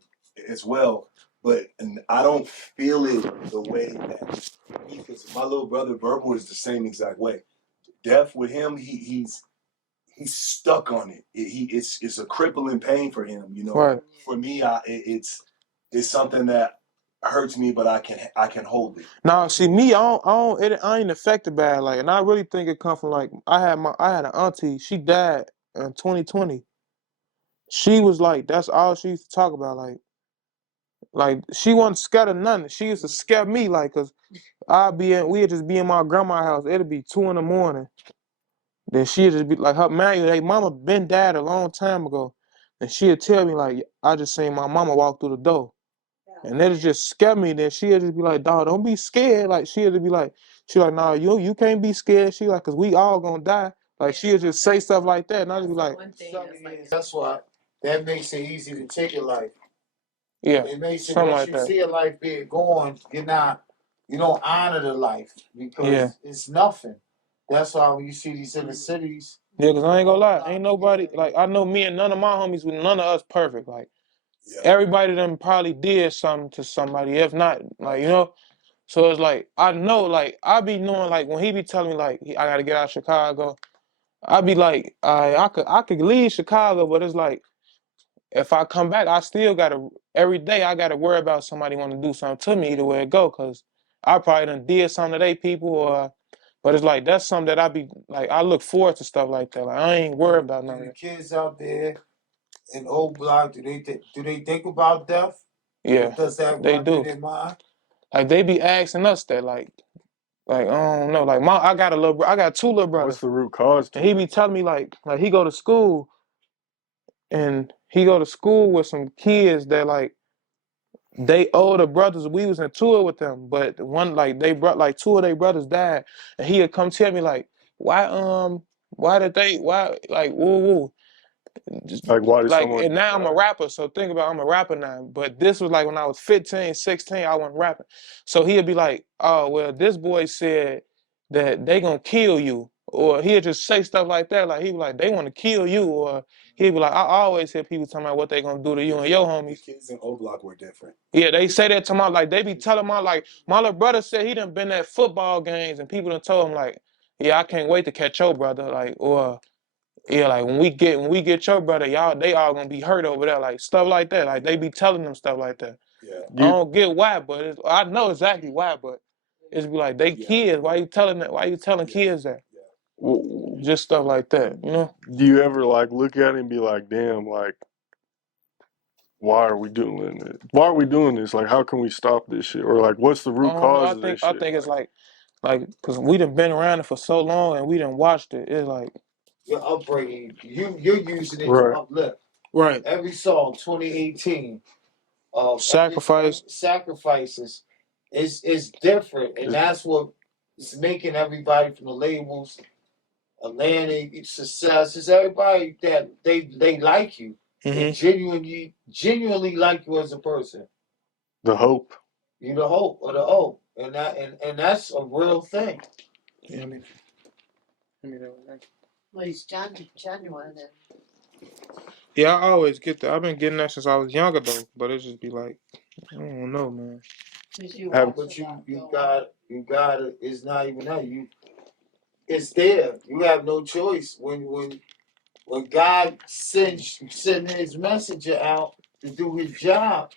as well, but I don't feel it the way that because my little brother Verbal is the same exact way. Death with him, he's stuck on it. It's a crippling pain for him. You know, right. For me, it's something that hurts me, but I can hold it. Now, see me, I ain't affected by it, like, and I really think it come from like I had an auntie. She died in 2020. She was like, that's all she used to talk about, like she wasn't scared of nothing. She used to scare me, like, cause we'd just be in my grandma's house. It'd be 2 a.m. Then she'd just be like, her mama been died a long time ago. and she'd tell me like, I just seen my mama walk through the door. And that'll just scare me. Then she'll just be like, dog, don't be scared. Like, she'll just be like, nah, you can't be scared. She like, cause we all gonna die. Like, she'll just say stuff like that. And I'll just be like, that's why that makes it easy to take a life. yeah, It makes it, something once like you that. see a life being gone, you don't honor the life because it's nothing. That's why when you see these in the cities. Yeah, cause I ain't gonna lie, ain't nobody, like, I know me and none of my homies, none of us perfect. Like, everybody them probably did something to somebody, if not, like, you know. So it's like, I know, like, I be knowing, like, when he be telling me, like, I gotta get out of Chicago, I be like, I could leave Chicago, but it's like, if I come back, I still gotta, every day I gotta worry about somebody want to do something to me either way it go, cause I probably done did something to they people, or, but it's like, that's something that I be, like, I look forward to stuff like that. Like, I ain't worried about none of The that. kids out there in old block, do they think about death? Yeah, Does that they run through do. their mind? Like, they be asking us that, like, I don't know, like, I got two little brothers. What's the root cause to and he it? be telling me, like he go to school, and he go to school with some kids that, like, they older brothers, we was in tour with them, but one, like, they brought, like, two of their brothers died, and he'd come tell me, like, why did they, why, like, woo woo. Just, Like, why did like, someone and now I'm a die? rapper, so think about, I'm a rapper now, but this was like when I was 15, 16, I wasn't rapping. So he'd be like, oh, well, this boy said that they gonna kill you, or he'd just say stuff like that, like, he'd be like, they want to kill you, or he'd be like, I always hear people talking about what they gonna do to you and your homies. The kids in O Block were different. Yeah, they say that to my, like, they be telling my, like, my little brother said he done been at football games, and people done told him, like, yeah, I can't wait to catch your brother, like, or yeah, like, when we get your brother, they all gonna be hurt over there, like, stuff like that. Like, they be telling them stuff like that. Yeah. I don't get why, but I know exactly why, but it's be like, they kids. Why you telling that? Why you telling kids that? Just stuff like that, you know? Do you ever, like, look at it and be like, damn, like, why are we doing it? Why are we doing this? Like, how can we stop this shit? Or, like, what's the I root don't know. cause of this I shit? think it's like, cause we done been around it for so long and we done watched it. It's like, Your upbringing, you're using it Right. to uplift. right. Every song, 2018, sacrifices is different, and that's what is making everybody from the labels, Atlantic, Success, is everybody that they like you and genuinely like you as a person. The hope. You the hope or the hope, and that's a real thing. Yeah, I mean, Well, he's genuine. yeah, I always get that. I've been getting that since I was younger, though. But it just be like, I don't know, man. But you got it. It's not even that it's there. You have no choice when God sends His messenger out to do His job.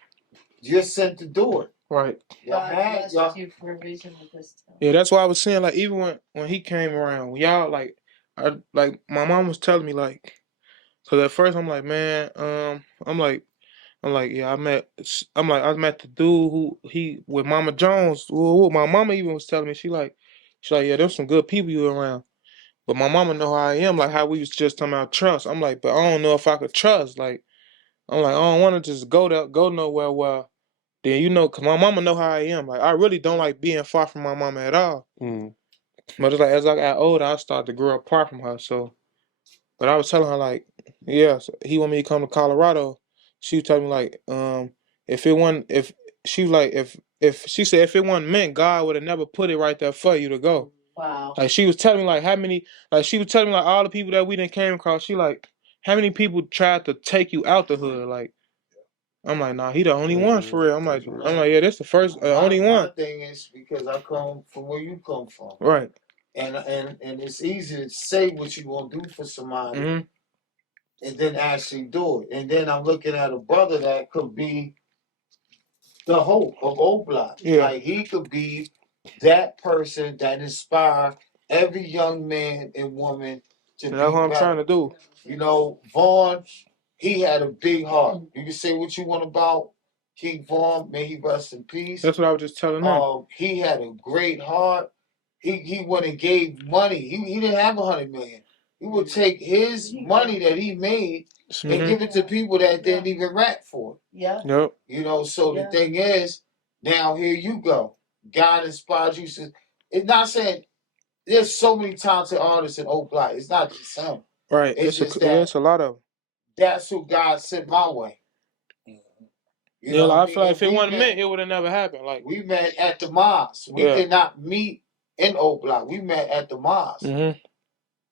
You're sent to do it. Right. God you for a reason with this. Yeah, that's why I was saying, like, even when he came around, y'all, like, my mom was telling me, like, cause at first I'm like, man, yeah, I met the dude who with Mama Jones. My mama even was telling me, she like, yeah, there's some good people you around. But my mama know how I am, like how we was just talking about trust. I'm like, but I don't know if I could trust. Like, I'm like, I don't want to just go nowhere where, then, you know, cause my mama know how I am. Like, I really don't like being far from my mama at all. But it's like, as I got older, I started to grow apart from her. So, but I was telling her, like, yeah, so he want me to come to Colorado. She was telling me, like, if she was like, if she said if it wasn't meant, God would have never put it right there for you to go. Wow. Like, she was telling me, like, how many, like, she was telling me, like, all the people that we done came across. She like, how many people tried to take you out the hood? Like, I'm like, nah, he the only one for real. I'm like, yeah, that's the first, only one. My thing is because I come from where you come from, right? And it's easy to say what you gonna do for somebody, and then actually do it. And then I'm looking at a brother that could be the hope of O Block. Yeah. Like, he could be that person that inspire every young man and woman to be That's what I'm better. trying to do. You know, Vaughn, he had a big heart. You can say what you want about King Vaughn, may he rest in peace. That's what I was just telling them. He had a great heart. He went and gave money. He didn't have $100 million. He would take his money that he made and give it to people that didn't even rap for it. Yeah. Yep. You know, so the thing is, now here you go. God inspired you to. It's not saying there's so many talented artists in Oak Block. It's not just him. Right. It's just that It's a lot of them. that's who God sent my way. You Yeah, know what I like, I mean? feel like And if it we wasn't met, meant, it would have never happened. Like, we met at the mosque. We Yeah. did not meet in Oak Block. We met at the mosque. mm-hmm.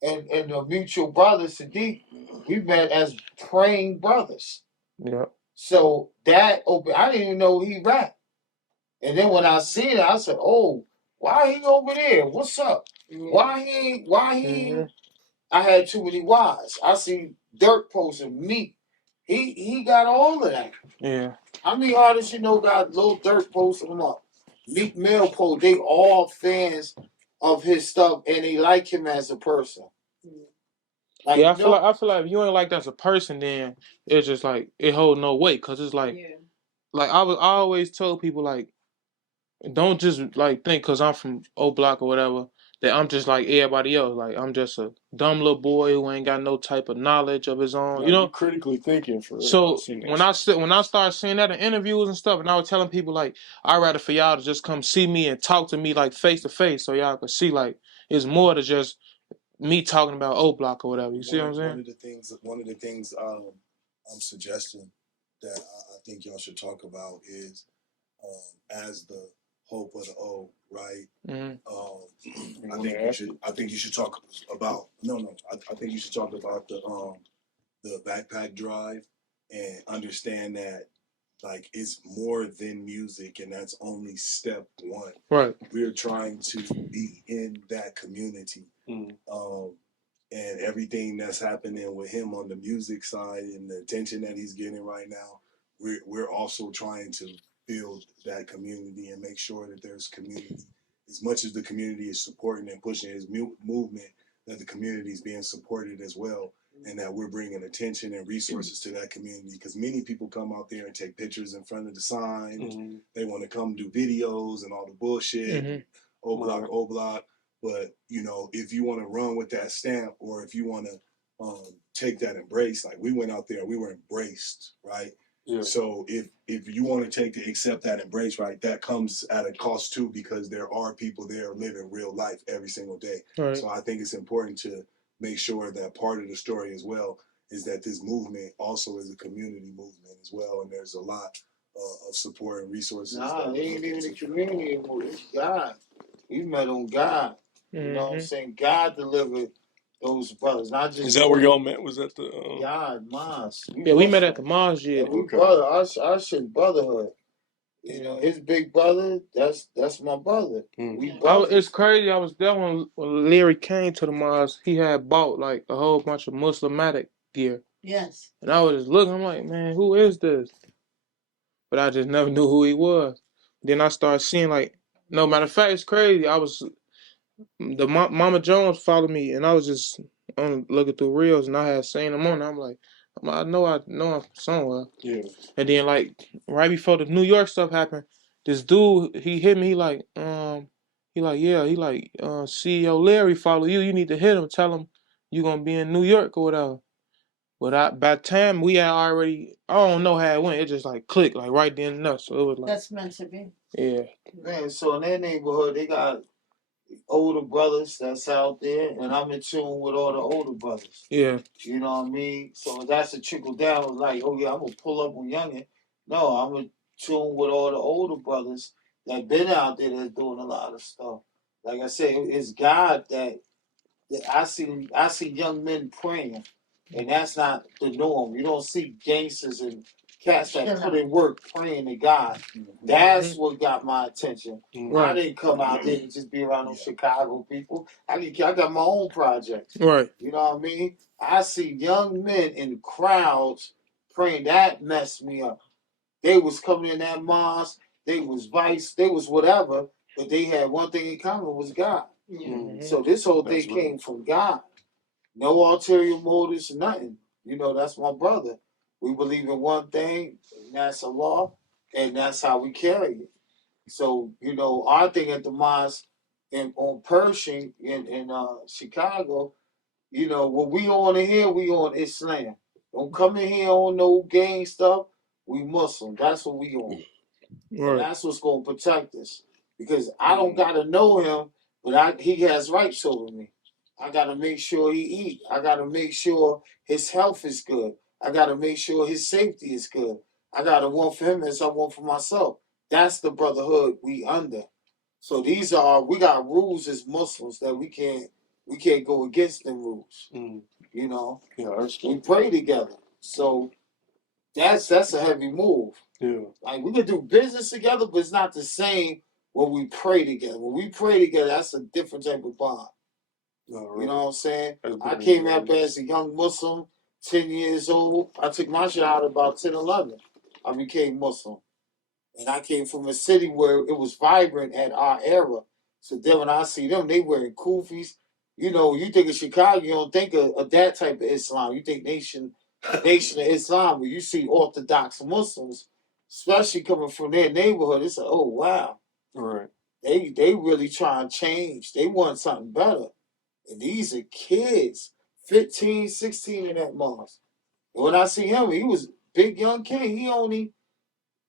And the mutual brother, Sadiq, we met as praying brothers. Yeah. So that open, I didn't even know he rapped. And then when I seen it, I said, "Oh, why he over there? What's up? Why he? Mhm. I had too many whys. I see Durk posting Meek. He got all of that. Yeah. How many artists you know got Lil Durk posting them up? Meek Mill post. They all fans of his stuff and they like him as a person. Like, Yeah, I feel like if you ain't like that as a person, then it's just like it hold no weight. Cause it's like I always told people like, don't just like think cause I'm from O Block or whatever that I'm just like everybody else. Like I'm just a dumb little boy who ain't got no type of knowledge of his own. No, You know, you're critically thinking for real. so when I started seeing that in interviews and stuff, and I was telling people like, I'd rather for y'all to just come see me and talk to me like face to face, so y'all could see like it's more to just me talking about O Block or whatever. You see what I'm saying? One of the things I'm suggesting that I think y'all should talk about is as the hope of the O, right? Mm-hmm. I think you should talk about I think you should talk about the backpack drive and understand that like it's more than music and that's only step one. Right. We're trying to be in that community. And everything that's happening with him on the music side and the attention that he's getting right now, we're also trying to build that community and make sure that there's community. As much as the community is supporting and pushing his movement, that the community is being supported as well, and that we're bringing attention and resources to that community. Because many people come out there and take pictures in front of the sign. Mm-hmm. They want to come do videos and all the bullshit. Mm-hmm. O Block, O Block. But you know, if you want to run with that stamp, or if you want to take that embrace, like we went out there, we were embraced, right? Yeah. So if you want to accept that embrace, right, that comes at a cost too, because there are people there living real life every single day. Right. So I think it's important to make sure that part of the story as well is that this movement also is a community movement as well, and there's a lot of support and resources. Nah, it ain't even a community movement. It's God. We met on God. You know what I'm saying? God delivered those brothers. Not just. Is that where y'all met? Was that the God, mosque? We met at the mosque. Yeah, we brother. Our shit brotherhood. You know, his big brother. That's my brother. We brothers. It's crazy. I was there when Larry came to the mosque. He had bought like a whole bunch of Muslimitic gear. Yes. And I was just looking. I'm like, man, who is this? But I just never knew who he was. Then I started seeing like, no matter of fact, it's crazy. The Mama Jones followed me, and I was just looking through reels, and I had seen him on. I know him somewhere. Yeah. And then like right before the New York stuff happened, this dude he hit me. He like CEO Larry follow you. You need to hit him. Tell him you gonna be in New York or whatever. But by the time we had already, I don't know how it went. It just like clicked like right then and there. So it was like that's meant to be. Yeah. Man, so in that neighborhood they got older brothers that's out there, and I'm in tune with all the older brothers. Yeah. You know what I mean? So that's a trickle down. Like, oh yeah, I'm gonna pull up on youngin. No, I'm in tune with all the older brothers that been out there that's doing a lot of stuff. Like I said, it's God that I see young men praying, and that's not the norm. You don't see gangsters and cats that put in work praying to God. That's what got my attention. Right. I didn't come out there to just be around those Chicago people. I got my own projects. Right. You know what I mean? I see young men in crowds praying. That messed me up. They was coming in that mosque. They was vice. They was whatever. But they had one thing in common was God. Mm-hmm. So this whole thing came from God. No ulterior motives, nothing. You know, that's my brother. We believe in one thing, and that's Allah, and that's how we carry it. So, you know, our thing at the mosque on Pershing in Chicago, you know, what we on in here, we on Islam. Don't come in here on no gang stuff. We Muslim. That's what we on. And that's what's gonna protect us. Because I don't gotta know him, but he has rights over me. I gotta make sure he eat. I gotta make sure his health is good. I gotta make sure his safety is good. I gotta want for him as I want for myself. That's the brotherhood we under. So we got rules as Muslims that we can't go against them rules. You know, we pray together. So that's a heavy move. Yeah. Like we can do business together, but it's not the same when we pray together. When we pray together, that's a different type of bond. You know what I'm saying? I came up as a young Muslim, 10 years old. I took my shahada about 10, 11. I became Muslim. And I came from a city where it was vibrant at our era. So then when I see them, they wearing kufis. You know, you think of Chicago, you don't think of that type of Islam. You think Nation of Islam, where you see Orthodox Muslims, especially coming from their neighborhood. It's like, oh, wow. Right. They really try and change. They want something better. And these are kids, 15, 16 in that mosque. And when I see him, he was big young kid.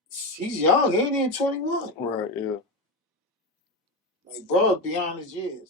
He's young, he ain't even 21. Right, yeah. Like, bro, beyond his years.